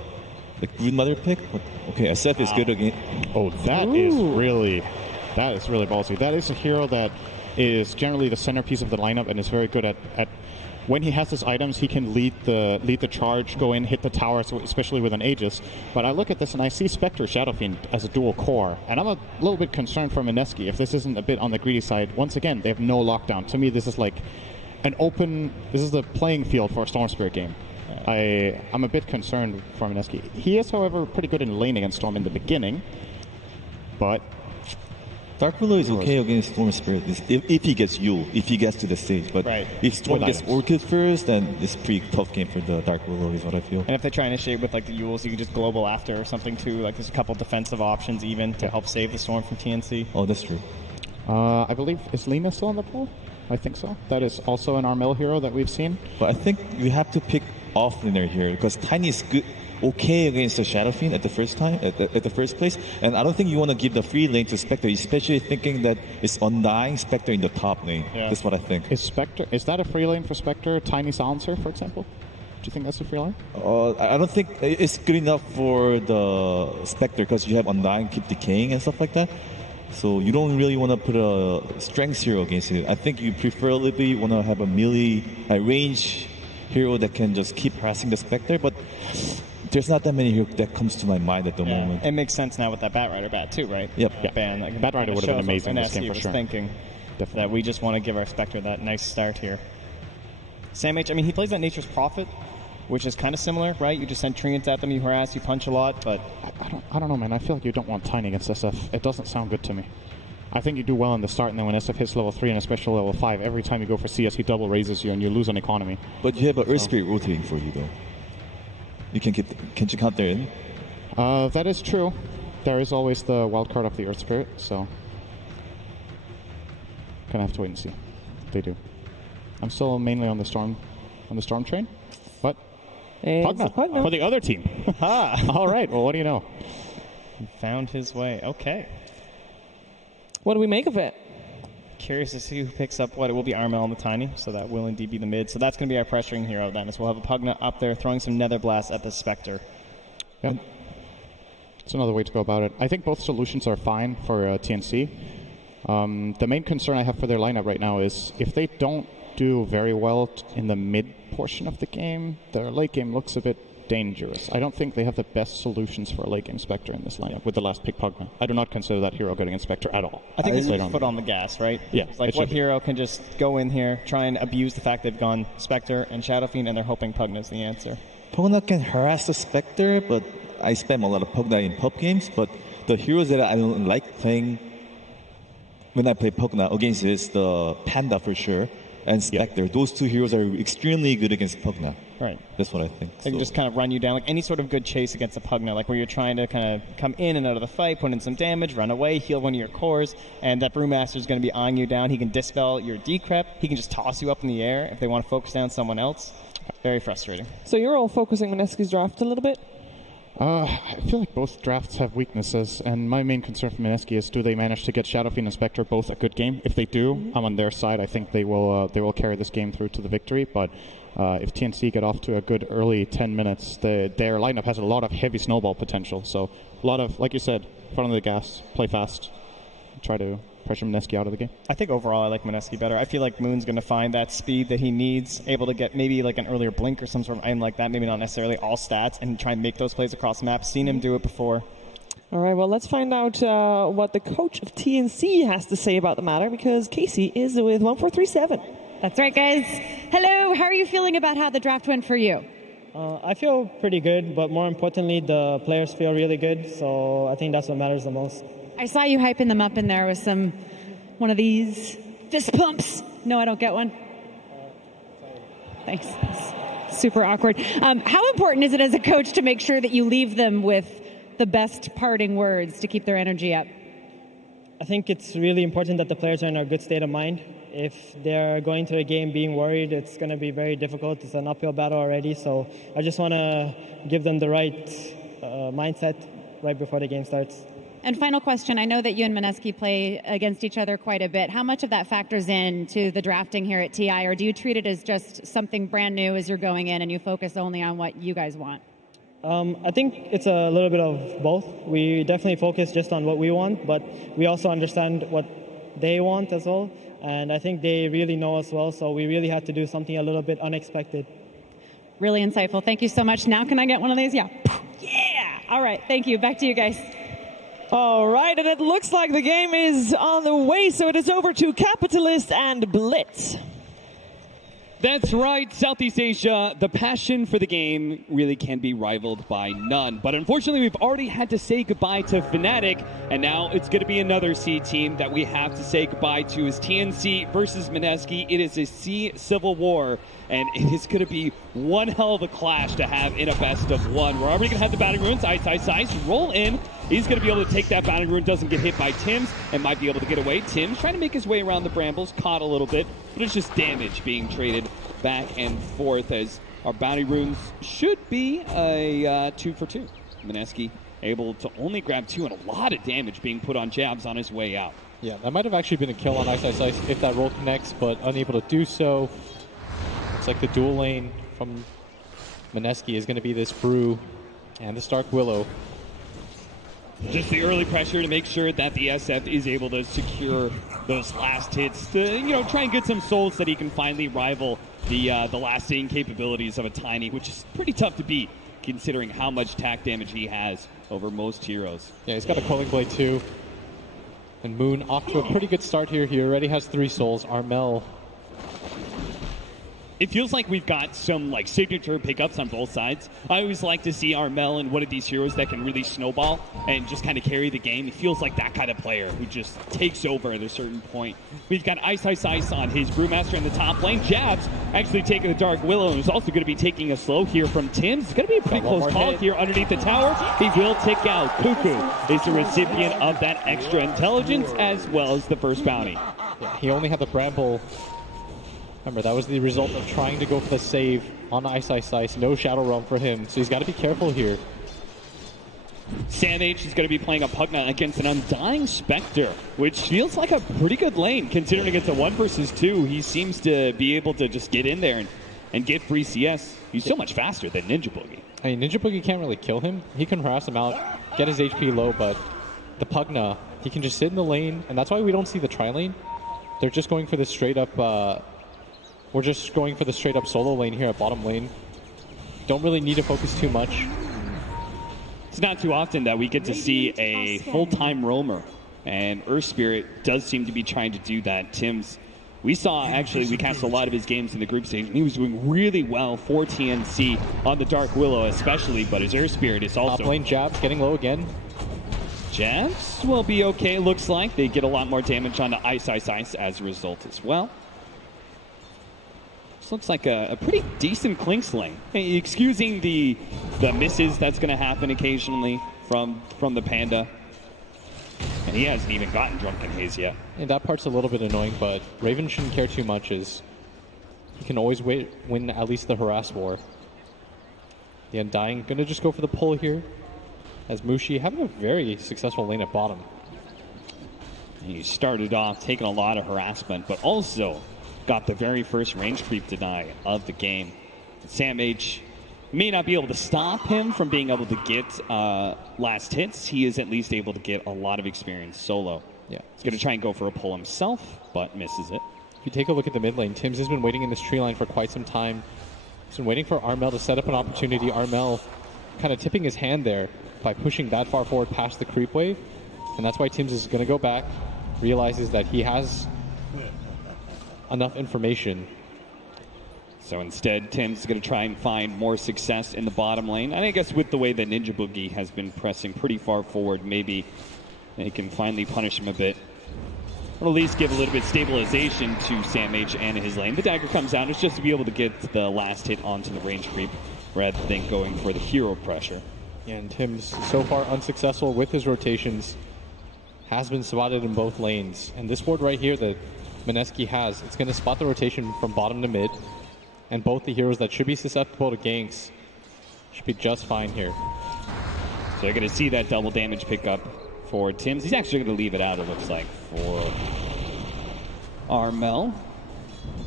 Broodmother pick. But, okay, SF is good again. Oh, that is really ballsy. That is a hero that is generally the centerpiece of the lineup and is very good at when he has his items, he can lead the charge, go in, hit the tower, especially with an Aegis. But I look at this and I see Spectre Shadow Fiend as a dual core, and I'm a little bit concerned for Mineski if this isn't a bit on the greedy side. Once again, they have no lockdown. To me, this is like this is the playing field for a Storm Spirit game. I'm a bit concerned for Mineski. He is, however, pretty good in lane against Storm in the beginning, but Dark Ruler is okay against Storm Spirit if he gets Yule, if he gets to the stage. But if Storm gets Orchid first, then it's a pretty tough game for the Dark Ruler, is what I feel. And if they try and initiate with like the Yules, you can just global after or something too. Like, there's a couple defensive options even to help save the Storm from TNC. Oh, that's true. I believe, is Lina still on the pool? I think so. That is also an Armel hero that we've seen. But I think you have to pick offlaner here because Tiny is good. Okay against the Shadow Fiend at the first place, and I don't think you want to give the free lane to Spectre, especially thinking that it's Undying Spectre in the top lane. Yeah. That's what I think. Is that a free lane for Spectre? Tiny Silencer, for example? Do you think that's a free lane? I don't think it's good enough for the Spectre because you have Undying keep decaying and stuff like that. So you don't really want to put a strength hero against it. I think you preferably want to have a melee, range hero that can just keep harassing the Spectre, but there's not that many heroes that comes to my mind at the moment. It makes sense now with that Batrider bat too, right? Yep. Ban. Like, Batrider would have been amazing in this game for sure. Thinking that we just want to give our Spectre that nice start here. Sam H, I mean, he plays that Nature's Prophet, which is kind of similar, right? You just send Treants at them, you harass, you punch a lot, but I don't know, man. I feel like you don't want Tiny against SF. It doesn't sound good to me. I think you do well in the start, and then when SF hits level 3 and especially level 5, every time you go for CS, he double raises you and you lose an economy. But you have an Earth Spirit rotating for you, though. You can you count there in? That is true. There is always the wild card of the Earth Spirit, so gonna have to wait and see. They do. I'm still mainly on the storm train, but Pugna for the other team. All right. Well, what do you know? He found his way. Okay. What do we make of it? Curious to see who picks up what. It will be Armel and the Tiny, so that will indeed be the mid. So that's going to be our pressuring hero then, as we'll have a Pugna up there throwing some Nether Blast at the Spectre. Yep. It's another way to go about it. I think both solutions are fine for TNC. The main concern I have for their lineup right now is if they don't do very well in the mid portion of the game, their late game looks a bit dangerous. I don't think they have the best solutions for a late game Spectre in this lineup with the last pick Pugna. I do not consider that hero getting in Spectre at all. I think it's foot on the gas, right? Yeah. It's like what hero can just go in here, try and abuse the fact they've gone Spectre and Shadow Fiend, and they're hoping Pugna's the answer. Pugna can harass the Spectre, but I spam a lot of Pugna in pub games, but the heroes that I don't like playing when I play Pugna against is the Panda for sure, and Spectre. Those two heroes are extremely good against Pugna. Right. That's what I think. They can just kind of run you down, like any sort of good chase against a Pugna, like where you're trying to kind of come in and out of the fight, put in some damage, run away, heal one of your cores, and that Brewmaster is going to be eyeing you down. He can dispel your decrep. He can just toss you up in the air if they want to focus down someone else. Very frustrating. So you're all focusing Mineski's draft a little bit? I feel like both drafts have weaknesses, and my main concern for Mineski is, do they manage to get Shadow Fiend and Spectre both a good game? If they do, I'm on their side. I think they will carry this game through to the victory, but if TNC get off to a good early 10 minutes, their lineup has a lot of heavy snowball potential, so a lot of, like you said, front of the gas, play fast, try to pressure Mineski out of the game. I think overall I like Mineski better. I feel like Moon's going to find that speed that he needs, able to get maybe like an earlier blink or some sort of item like that, maybe not necessarily all stats, and try and make those plays across the map. Seen him do it before. All right, well, let's find out what the coach of TNC has to say about the matter, because Casey is with 1437. That's right, guys. Hello, how are you feeling about how the draft went for you? I feel pretty good, but more importantly, the players feel really good, so I think that's what matters the most. I saw you hyping them up in there with one of these fist pumps. No, I don't get one. Thanks. Super awkward. How important is it as a coach to make sure that you leave them with the best parting words to keep their energy up? I think it's really important that the players are in a good state of mind. If they're going to a game being worried, it's going to be very difficult. It's an uphill battle already, so I just want to give them the right mindset right before the game starts. And final question, I know that you and Mineski play against each other quite a bit. How much of that factors in to the drafting here at TI, or do you treat it as just something brand new as you're going in and you focus only on what you guys want? I think it's a little bit of both. We definitely focus just on what we want, but we also understand what they want as well. And I think they really know us well, so we really had to do something a little bit unexpected. Really insightful. Thank you so much. Now can I get one of these? Yeah. Yeah. All right. Thank you. Back to you guys. All right, and it looks like the game is on the way, so it is over to Capitalist and Blitz. That's right, Southeast Asia, the passion for the game really can be rivaled by none. But unfortunately, we've already had to say goodbye to Fnatic, and now it's going to be another C team that we have to say goodbye to is TNC versus Mineski. It is a C civil war, and it is going to be one hell of a clash to have in a best of one. We're already going to have the Bounding Runes, Ice, roll in. He's going to be able to take that Bounding Rune, doesn't get hit by Tim's, and might be able to get away. Tim's trying to make his way around the brambles, caught a little bit, but it's just damage being traded back and forth as our Bounty Runes should be a 2 for 2. Mineski able to only grab 2 and a lot of damage being put on jabs on his way out. Yeah, that might have actually been a kill on Ice if that roll connects, but unable to do so. It's like the dual lane from Mineski is going to be this Brew and the Stark Willow. Just the early pressure to make sure that the SF is able to secure those last hits to, try and get some souls that he can finally rival the lasting capabilities of a Tiny, which is pretty tough to beat considering how much attack damage he has over most heroes. Yeah, he's got a Culling Blade too. And Moon off to a pretty good start here. He already has 3 souls. Armel. It feels like we've got some signature pickups on both sides. I always like to see Armel and one of these heroes that can really snowball and just kind of carry the game. He feels like that kind of player who just takes over at a certain point. We've got Ice on his Brewmaster in the top lane. Jabs actually taking the Dark Willow and is also going to be taking a slow here from Tim's. It's going to be a pretty close call here underneath the tower. He will tick out. Cuckoo is the recipient of that extra intelligence as well as the first bounty. Yeah, he only had the Bramble. Remember, that was the result of trying to go for the save on Ice. No Shadow Realm for him, so he's got to be careful here. Sam H is going to be playing a Pugna against an Undying Spectre, which feels like a pretty good lane considering it's a 1 versus 2. He seems to be able to just get in there and get free CS. He's so much faster than Ninja Boogie. I mean, Ninja Boogie can't really kill him. He can harass him out, get his HP low, but the Pugna, he can just sit in the lane, and that's why we don't see the tri-lane. They're just going for the straight up... We're just going for the straight up solo lane here at bottom lane. don't really need to focus too much. It's not too often that we get to see a full-time roamer, and Earth Spirit does seem to be trying to do that. Tim's, we saw, actually, we cast a lot of his games in the group stage, and he was doing really well for TNC on the Dark Willow especially, but his Earth Spirit is also... Top lane jabs getting low again. Jabs will be okay, looks like. They get a lot more damage on the Ice as a result as well. This looks like a pretty decent Klink sling. Hey, excusing the misses that's going to happen occasionally from the Panda. And he hasn't even gotten Drunken Haze yet. And that part's a little bit annoying, but Raven shouldn't care too much as he can always win at least the Harass War. The Undying going to just go for the pull here, as Mushi having a very successful lane at bottom. He started off taking a lot of harassment, but also got the very first range creep deny of the game. Sam H may not be able to stop him from being able to get last hits. He is at least able to get a lot of experience solo. Yeah, he's going to try and go for a pull himself, but misses it. If you take a look at the mid lane, Tims has been waiting in this tree line for quite some time. He's been waiting for Armel to set up an opportunity. Armel kind of tipping his hand there by pushing that far forward past the creep wave. And that's why Tims is going to go back, realizes that he has enough information. So instead, Tim's is going to try and find more success in the bottom lane. And I guess with the way that Ninja Boogie has been pressing pretty far forward, maybe they can finally punish him a bit. Or at least give a little bit of stabilization to Sam H and his lane. The dagger comes out, it's just to be able to get the last hit onto the range creep rather than going for the hero pressure. And Tim's so far unsuccessful with his rotations. Has been spotted in both lanes. And this ward right here that Mineski has, it's going to spot the rotation from bottom to mid. And both the heroes that should be susceptible to ganks should be just fine here. So you're going to see that double damage pickup for Tims. He's actually going to leave it out, it looks like, for Armel.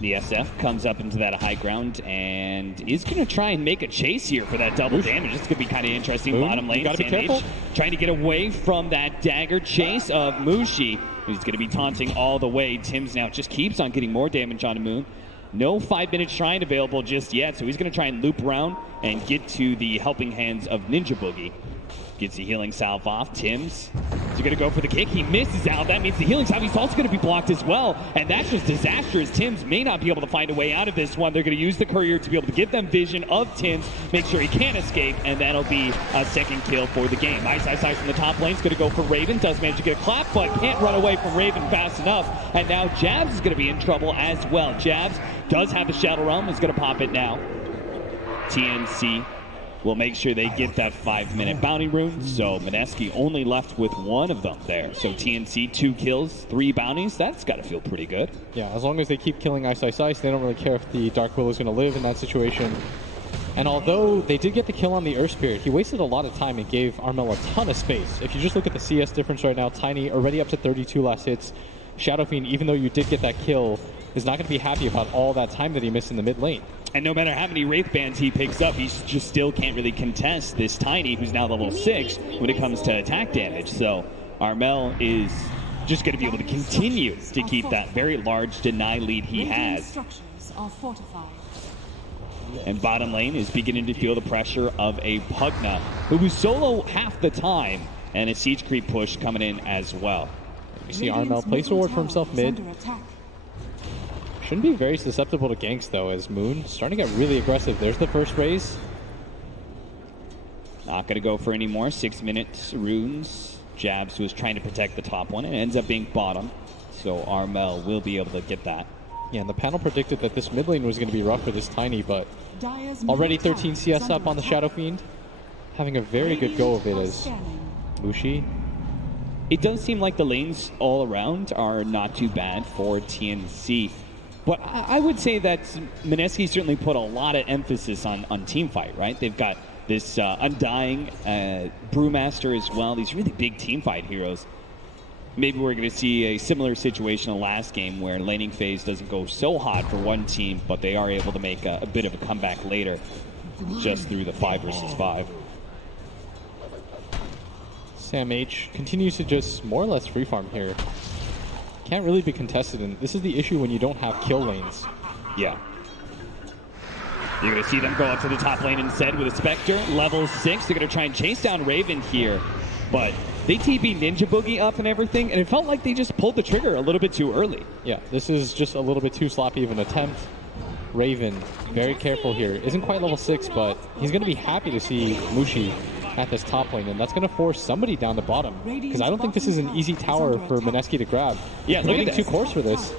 The SF comes up into that high ground and is going to try and make a chase here for that double damage. This could be kind of interesting. Bottom lane, gotta be careful. Trying to get away from that dagger chase of Mushi. He's going to be taunting all the way. Tims now just keeps on getting more damage on Moon. No 5-minute shrine available just yet, so he's going to try and loop around and get to the helping hands of Ninja Boogie. Gets the healing salve off. Tims is going to go for the kick. He misses out. That means the healing salve is also going to be blocked as well. And that's just disastrous. Tims may not be able to find a way out of this one. They're going to use the courier to be able to give them vision of Tims, make sure he can't escape, and that'll be a second kill for the game. Ice from the top lane is going to go for Raven. Does manage to get a clap, but can't run away from Raven fast enough. And now Jabs is going to be in trouble as well. Jabs does have the Shadow Realm. Is going to pop it now. TNC will make sure they get that 5-minute bounty rune. So Mineski only left with one of them there. So TNC, 2 kills, 3 bounties. That's got to feel pretty good. Yeah, as long as they keep killing Ice, they don't really care if the Dark Willow is going to live in that situation. And although they did get the kill on the Earth Spirit, he wasted a lot of time and gave Armel a ton of space. If you just look at the CS difference right now, Tiny already up to 32 last hits. Shadow Fiend, even though you did get that kill, is not going to be happy about all that time that he missed in the mid lane. And no matter how many Wraith Bands he picks up, he just still can't really contest this Tiny, who's now level 6, when it comes to attack damage. So Armel is just going to be able to continue to keep that very large deny lead he has. And bottom lane is beginning to feel the pressure of a Pugna, who was solo half the time, and a siege creep push coming in as well. You see Armel place a ward for himself mid. Shouldn't be very susceptible to ganks though, as Moon starting to get really aggressive. There's the first raise. Not going to go for any more 6-minute runes. Jabs was trying to protect the top one and ends up being bottom. So Armel will be able to get that. Yeah, and the panel predicted that this mid lane was going to be rough for this Tiny, but already 13 CS up on the Shadow Fiend. Having a very good go of it as Mushi. It does seem like the lanes all around are not too bad for TNC. But I would say that Mineski certainly put a lot of emphasis on team fight, right? They've got this Undying, Brewmaster as well, these really big team fight heroes. Maybe we're going to see a similar situation in the last game where laning phase doesn't go so hot for one team, but they are able to make a bit of a comeback later just through the 5 versus 5. Sam H continues to just more or less free farm here. Can't really be contested, and this is the issue when you don't have kill lanes. Yeah. You're going to see them go up to the top lane instead with a Spectre, level 6. They're going to try and chase down Raven here. But they TP Ninja Boogie up and everything, and it felt like they just pulled the trigger a little bit too early. Yeah, this is just a little bit too sloppy of an attempt. Raven, very careful here. Isn't quite level 6, but he's going to be happy to see Mushi at this top lane, and that's going to force somebody down the bottom, because I don't think this is an easy tower for Mineski to grab. Yeah, look at too coarse for this.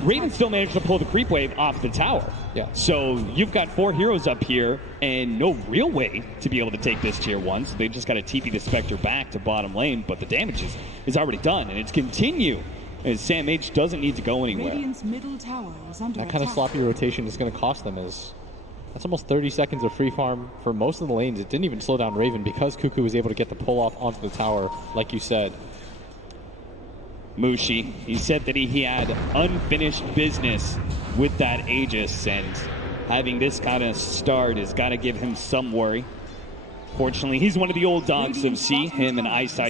Raven still managed to pull the creep wave off the tower. Yeah. So you've got 4 heroes up here, and no real way to be able to take this tier 1, so they just got to TP the Spectre back to bottom lane, but the damage is already done, and it's continue, as Sam H doesn't need to go anywhere. Middle tower is under That kind of sloppy rotation is going to cost them, as that's almost 30 seconds of free farm for most of the lanes. It didn't even slow down Raven because Cuckoo was able to get the pull off onto the tower, like you said. Mushi, he said that he had unfinished business with that Aegis, and having this kind of start has got to give him some worry. Fortunately, he's one of the old dogs of C, him and Ice,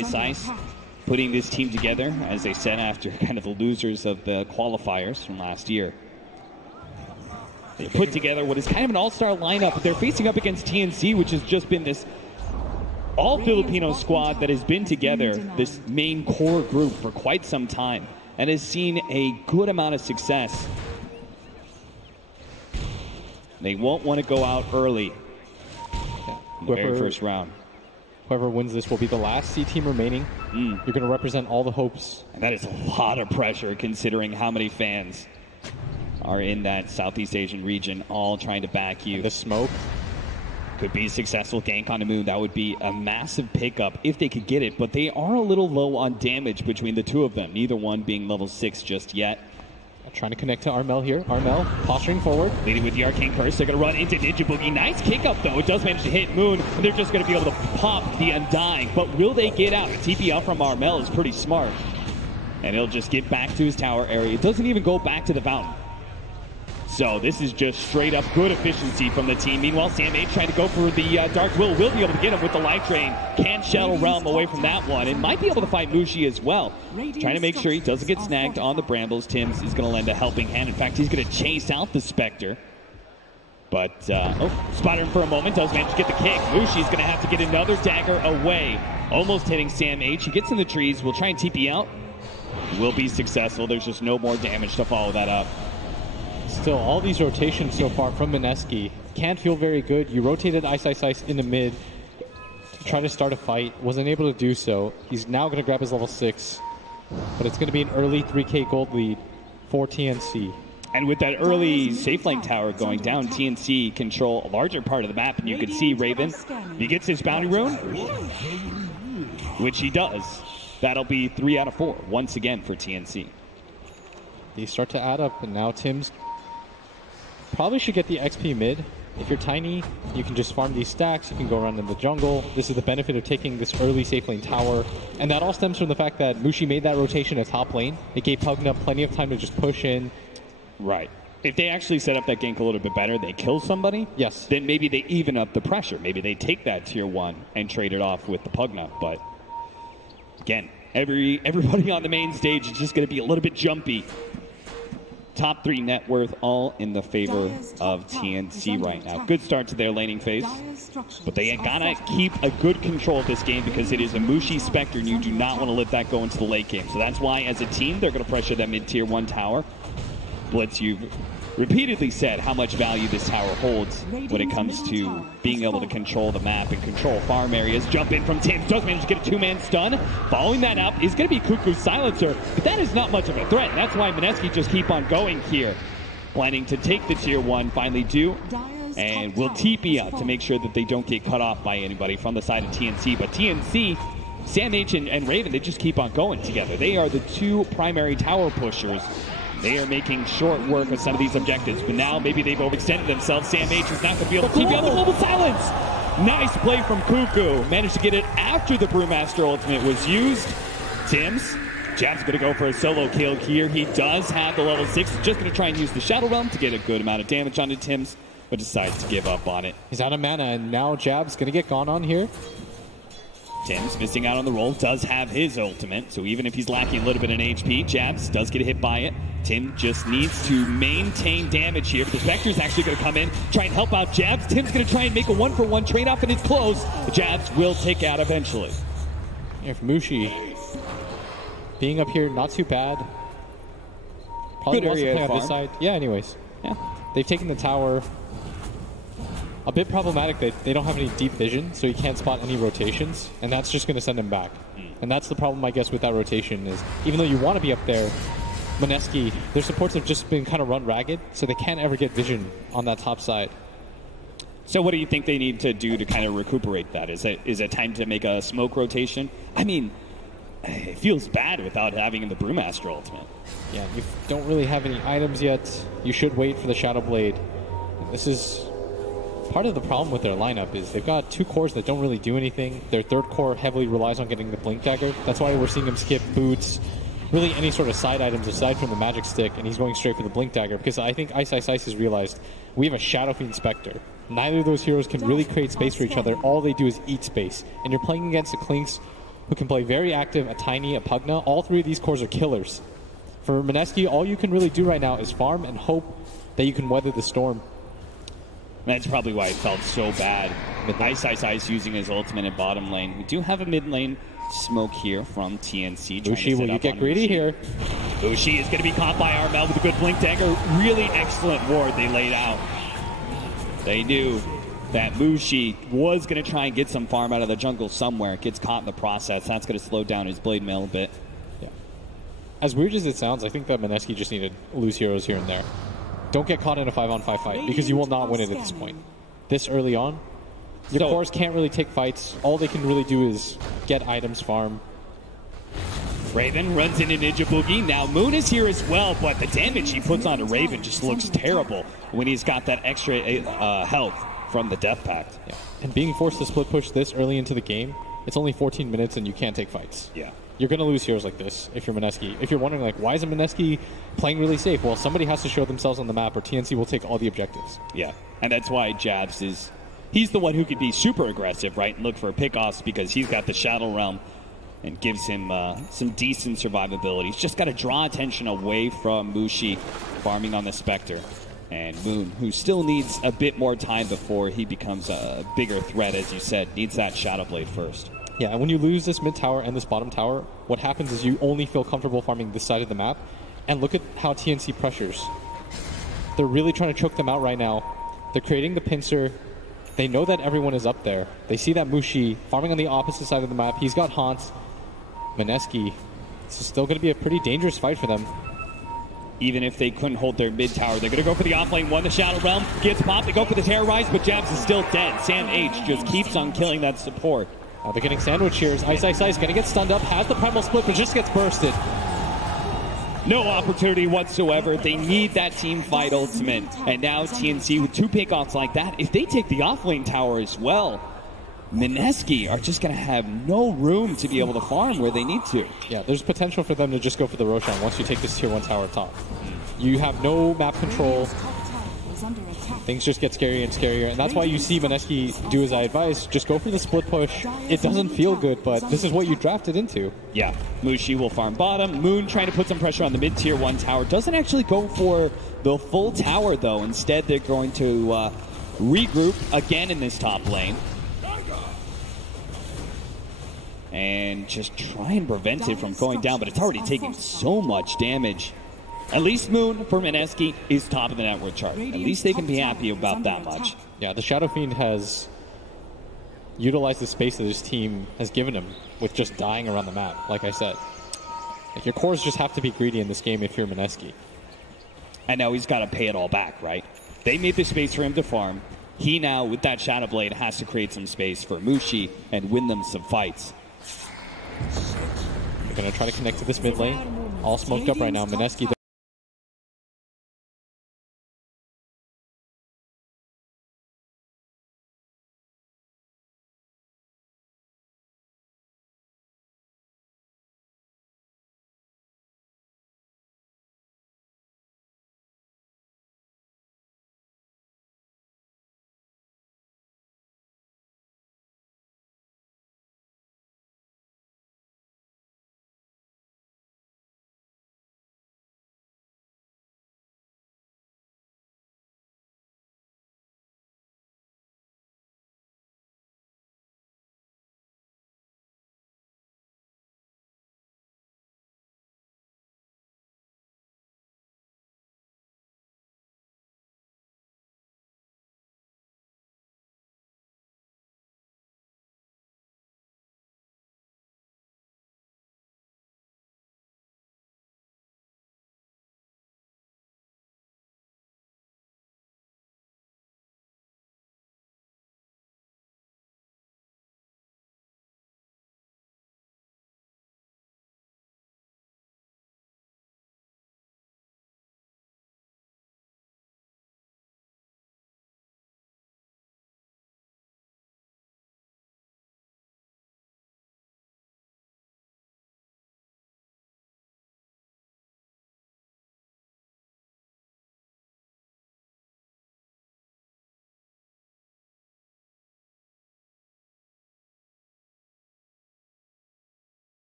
putting this team together, as they said, after kind of the losers of the qualifiers from last year. They put together what is kind of an all-star lineup. They're facing up against TNC, which has just been this all-Filipino squad that has been together, this main core group, for quite some time, and has seen a good amount of success. They won't want to go out early in the very first round. Whoever wins this will be the last C team remaining. You're going to represent all the hopes. And that is a lot of pressure, considering how many fans are in that Southeast Asian region, all trying to back you. The smoke could be a successful gank on the moon. That would be a massive pickup if they could get it, but they are a little low on damage between the two of them, neither one being level 6 just yet. Trying to connect to Armel here. Armel posturing forward. Leading with the Arcane Curse. They're going to run into Ninja Boogie. Nice kick up, though. It does manage to hit Moon, and they're just going to be able to pop the Undying. But will they get out? The TP out from Armel is pretty smart. And he'll just get back to his tower area. It doesn't even go back to the fountain. So this is just straight up good efficiency from the team. Meanwhile, Sam H trying to go for the Dark Will be able to get him with the Life Drain. Can't shuttle Realm away from that one, and might be able to fight Mushi as well. Trying to make sure he doesn't get snagged on the Brambles. Tims is going to lend a helping hand. In fact, he's going to chase out the Spectre. But, spotted him for a moment, does manage to get the kick. Mushi's going to have to get another dagger away. Almost hitting Sam H. He gets in the trees, will try and TP out. Will be successful. There's just no more damage to follow that up. Still, all these rotations so far from Mineski can't feel very good. You rotated Ice in the mid to try to start a fight. Wasn't able to do so. He's now going to grab his level 6. But it's going to be an early 3k gold lead for TNC. And with that early safe lane tower going down, TNC control a larger part of the map. And you can see Raven, he gets his bounty rune, which he does. That'll be 3 out of 4 once again for TNC. These start to add up, and now Tim's probably should get the XP mid. If you're tiny, you can just farm these stacks. You can go around in the jungle. This is the benefit of taking this early safe lane tower. And that all stems from the fact that Mushi made that rotation at top lane. It gave Pugna plenty of time to just push in. Right. If they actually set up that gank a little bit better, they kill somebody, yes, then maybe they even up the pressure. Maybe they take that tier 1 and trade it off with the Pugna. But again, everybody on the main stage is just going to be a little bit jumpy. Top 3 net worth, all in the favor of TNC right now. Good start to their laning phase, but they gotta keep a good control of this game because it is a Mushi Spectre, and you do not want to let that go into the late game. So that's why, as a team, they're going to pressure that mid-tier 1 tower. Blitz, you've repeatedly said how much value this tower holds when it comes to being able to control the map and control farm areas. Jump in from Tims, does manage to get a 2-man stun. Following that up is going to be Cuckoo's Silencer, but that is not much of a threat. And that's why Mineski just keep on going here. Planning to take the tier 1, finally do, and will TP out to make sure that they don't get cut off by anybody from the side of TNC. But TNC, Sam H and Raven, they just keep on going together. They are the 2 primary tower pushers. They are making short work of some of these objectives, but now maybe they've overextended themselves. Sam H is not going to be able to keep out the Global Silence. Nice play from Cuckoo. Managed to get it after the Brewmaster ultimate was used. Tims, Jab's going to go for a solo kill here. He does have the level 6. He's just going to try and use the Shadow Realm to get a good amount of damage onto Tims, but decides to give up on it. He's out of mana, and now Jab's going to get gone on here. Tims missing out on the roll, does have his ultimate, so even if he's lacking a little bit in HP, Jabs does get hit by it. Tim just needs to maintain damage here. The Spectre's actually going to come in, try and help out Jabs. Tim's going to try and make a 1-for-1 trade-off, and it's close. Jabs will take out eventually. If Mushi being up here, not too bad. Probably Good wants to area play on this farm. side. Yeah, anyways. Yeah. They've taken the tower. A bit problematic that they don't have any deep vision, so he can't spot any rotations, and that's just going to send him back. And that's the problem, I guess, with that rotation is even though you want to be up there, Mineski, their supports have just been kind of run ragged, so they can't ever get vision on that top side. So what do you think they need to do to kind of recuperate that? Is it time to make a smoke rotation? I mean, it feels bad without having the Brewmaster ultimate. Yeah, you don't really have any items yet. You should wait for the Shadow Blade. This is part of the problem with their lineup is they've got 2 cores that don't really do anything. Their 3rd core heavily relies on getting the Blink Dagger. That's why we're seeing him skip boots, really any sort of side items aside from the Magic Stick, and he's going straight for the Blink Dagger because I think Ice has realized we have a Shadow Fiend Spectre. Neither of those heroes can really create space for each other. All they do is eat space. And you're playing against a Klinks who can play very active, a Tiny, a Pugna. All 3 of these cores are killers. For Mineski, all you can really do right now is farm and hope that you can weather the storm. That's probably why it felt so bad. With Ice using his ultimate in bottom lane. We do have a mid lane smoke here from TNC. Ushi, will you get greedy here? Ushi is going to be caught by Armel with a good Blink Dagger. Really excellent ward they laid out. They knew that Mushi was going to try and get some farm out of the jungle somewhere. Gets caught in the process. That's going to slow down his blade mail a bit. Yeah. As weird as it sounds, I think that Mineski just needed to lose heroes here and there. Don't get caught in a 5-on-5 fight because you will not win it at this point. This early on, your cores can't really take fights. All they can really do is get items, farm. Raven runs into Ninja Boogie. Now Moon is here as well, but the damage he puts onto Raven just looks terrible when he's got that extra health from the Death Pact. Yeah. And being forced to split push this early into the game, it's only 14 minutes and you can't take fights. Yeah. You're going to lose heroes like this if you're Mineski. If you're wondering, like, why isn't Mineski playing really safe? Well, somebody has to show themselves on the map or TNC will take all the objectives. Yeah, and that's why Jabs he's the one who could be super aggressive, right, and look for pickoffs because he's got the Shadow Realm and gives him some decent survivability. He's just got to draw attention away from Mushi farming on the Spectre. And Moon, who still needs a bit more time before he becomes a bigger threat, as you said, needs that Shadow Blade first. Yeah, and when you lose this mid tower and this bottom tower, what happens is you only feel comfortable farming this side of the map. And look at how TNC pressures. They're really trying to choke them out right now. They're creating the pincer. They know that everyone is up there. They see that Mushi farming on the opposite side of the map. He's got Haunts. Mineski. This is still going to be a pretty dangerous fight for them. Even if they couldn't hold their mid tower, they're going to go for the offlane one. The Shadow Realm gets popped. They go for the Terrorize, but Jabs is still dead. Sam H just keeps on killing that support. They're getting sandwich here. Ice going to get stunned up. Has the Primal Split, but just gets bursted. No opportunity whatsoever. They need that team fight ultimate. And now TNC with 2 pickoffs like that, if they take the offlane tower as well, Mineski are just going to have no room to be able to farm where they need to. Yeah, there's potential for them to just go for the Roshan once you take this tier 1 tower top. You have no map control. Things just get scarier and scarier, and that's why you see Mineski do as I advise, just go for the split push. It doesn't feel good, but this is what you drafted into. Yeah, Mushi will farm bottom. Moon trying to put some pressure on the mid-tier 1 tower. Doesn't actually go for the full tower, though. Instead, they're going to regroup again in this top lane. And just try and prevent it from going down, but it's already taking so much damage. At least Moon for Mineski is top of the net worth chart. At least they can be happy about that much. Yeah, the Shadow Fiend has utilized the space that his team has given him with just dying around the map, like I said. Like, your cores just have to be greedy in this game if you're Mineski. And now he's got to pay it all back, right? They made the space for him to farm. He now, with that Shadow Blade, has to create some space for Mushi and win them some fights. They're going to try to connect to this mid lane. All smoked up right now. Mineski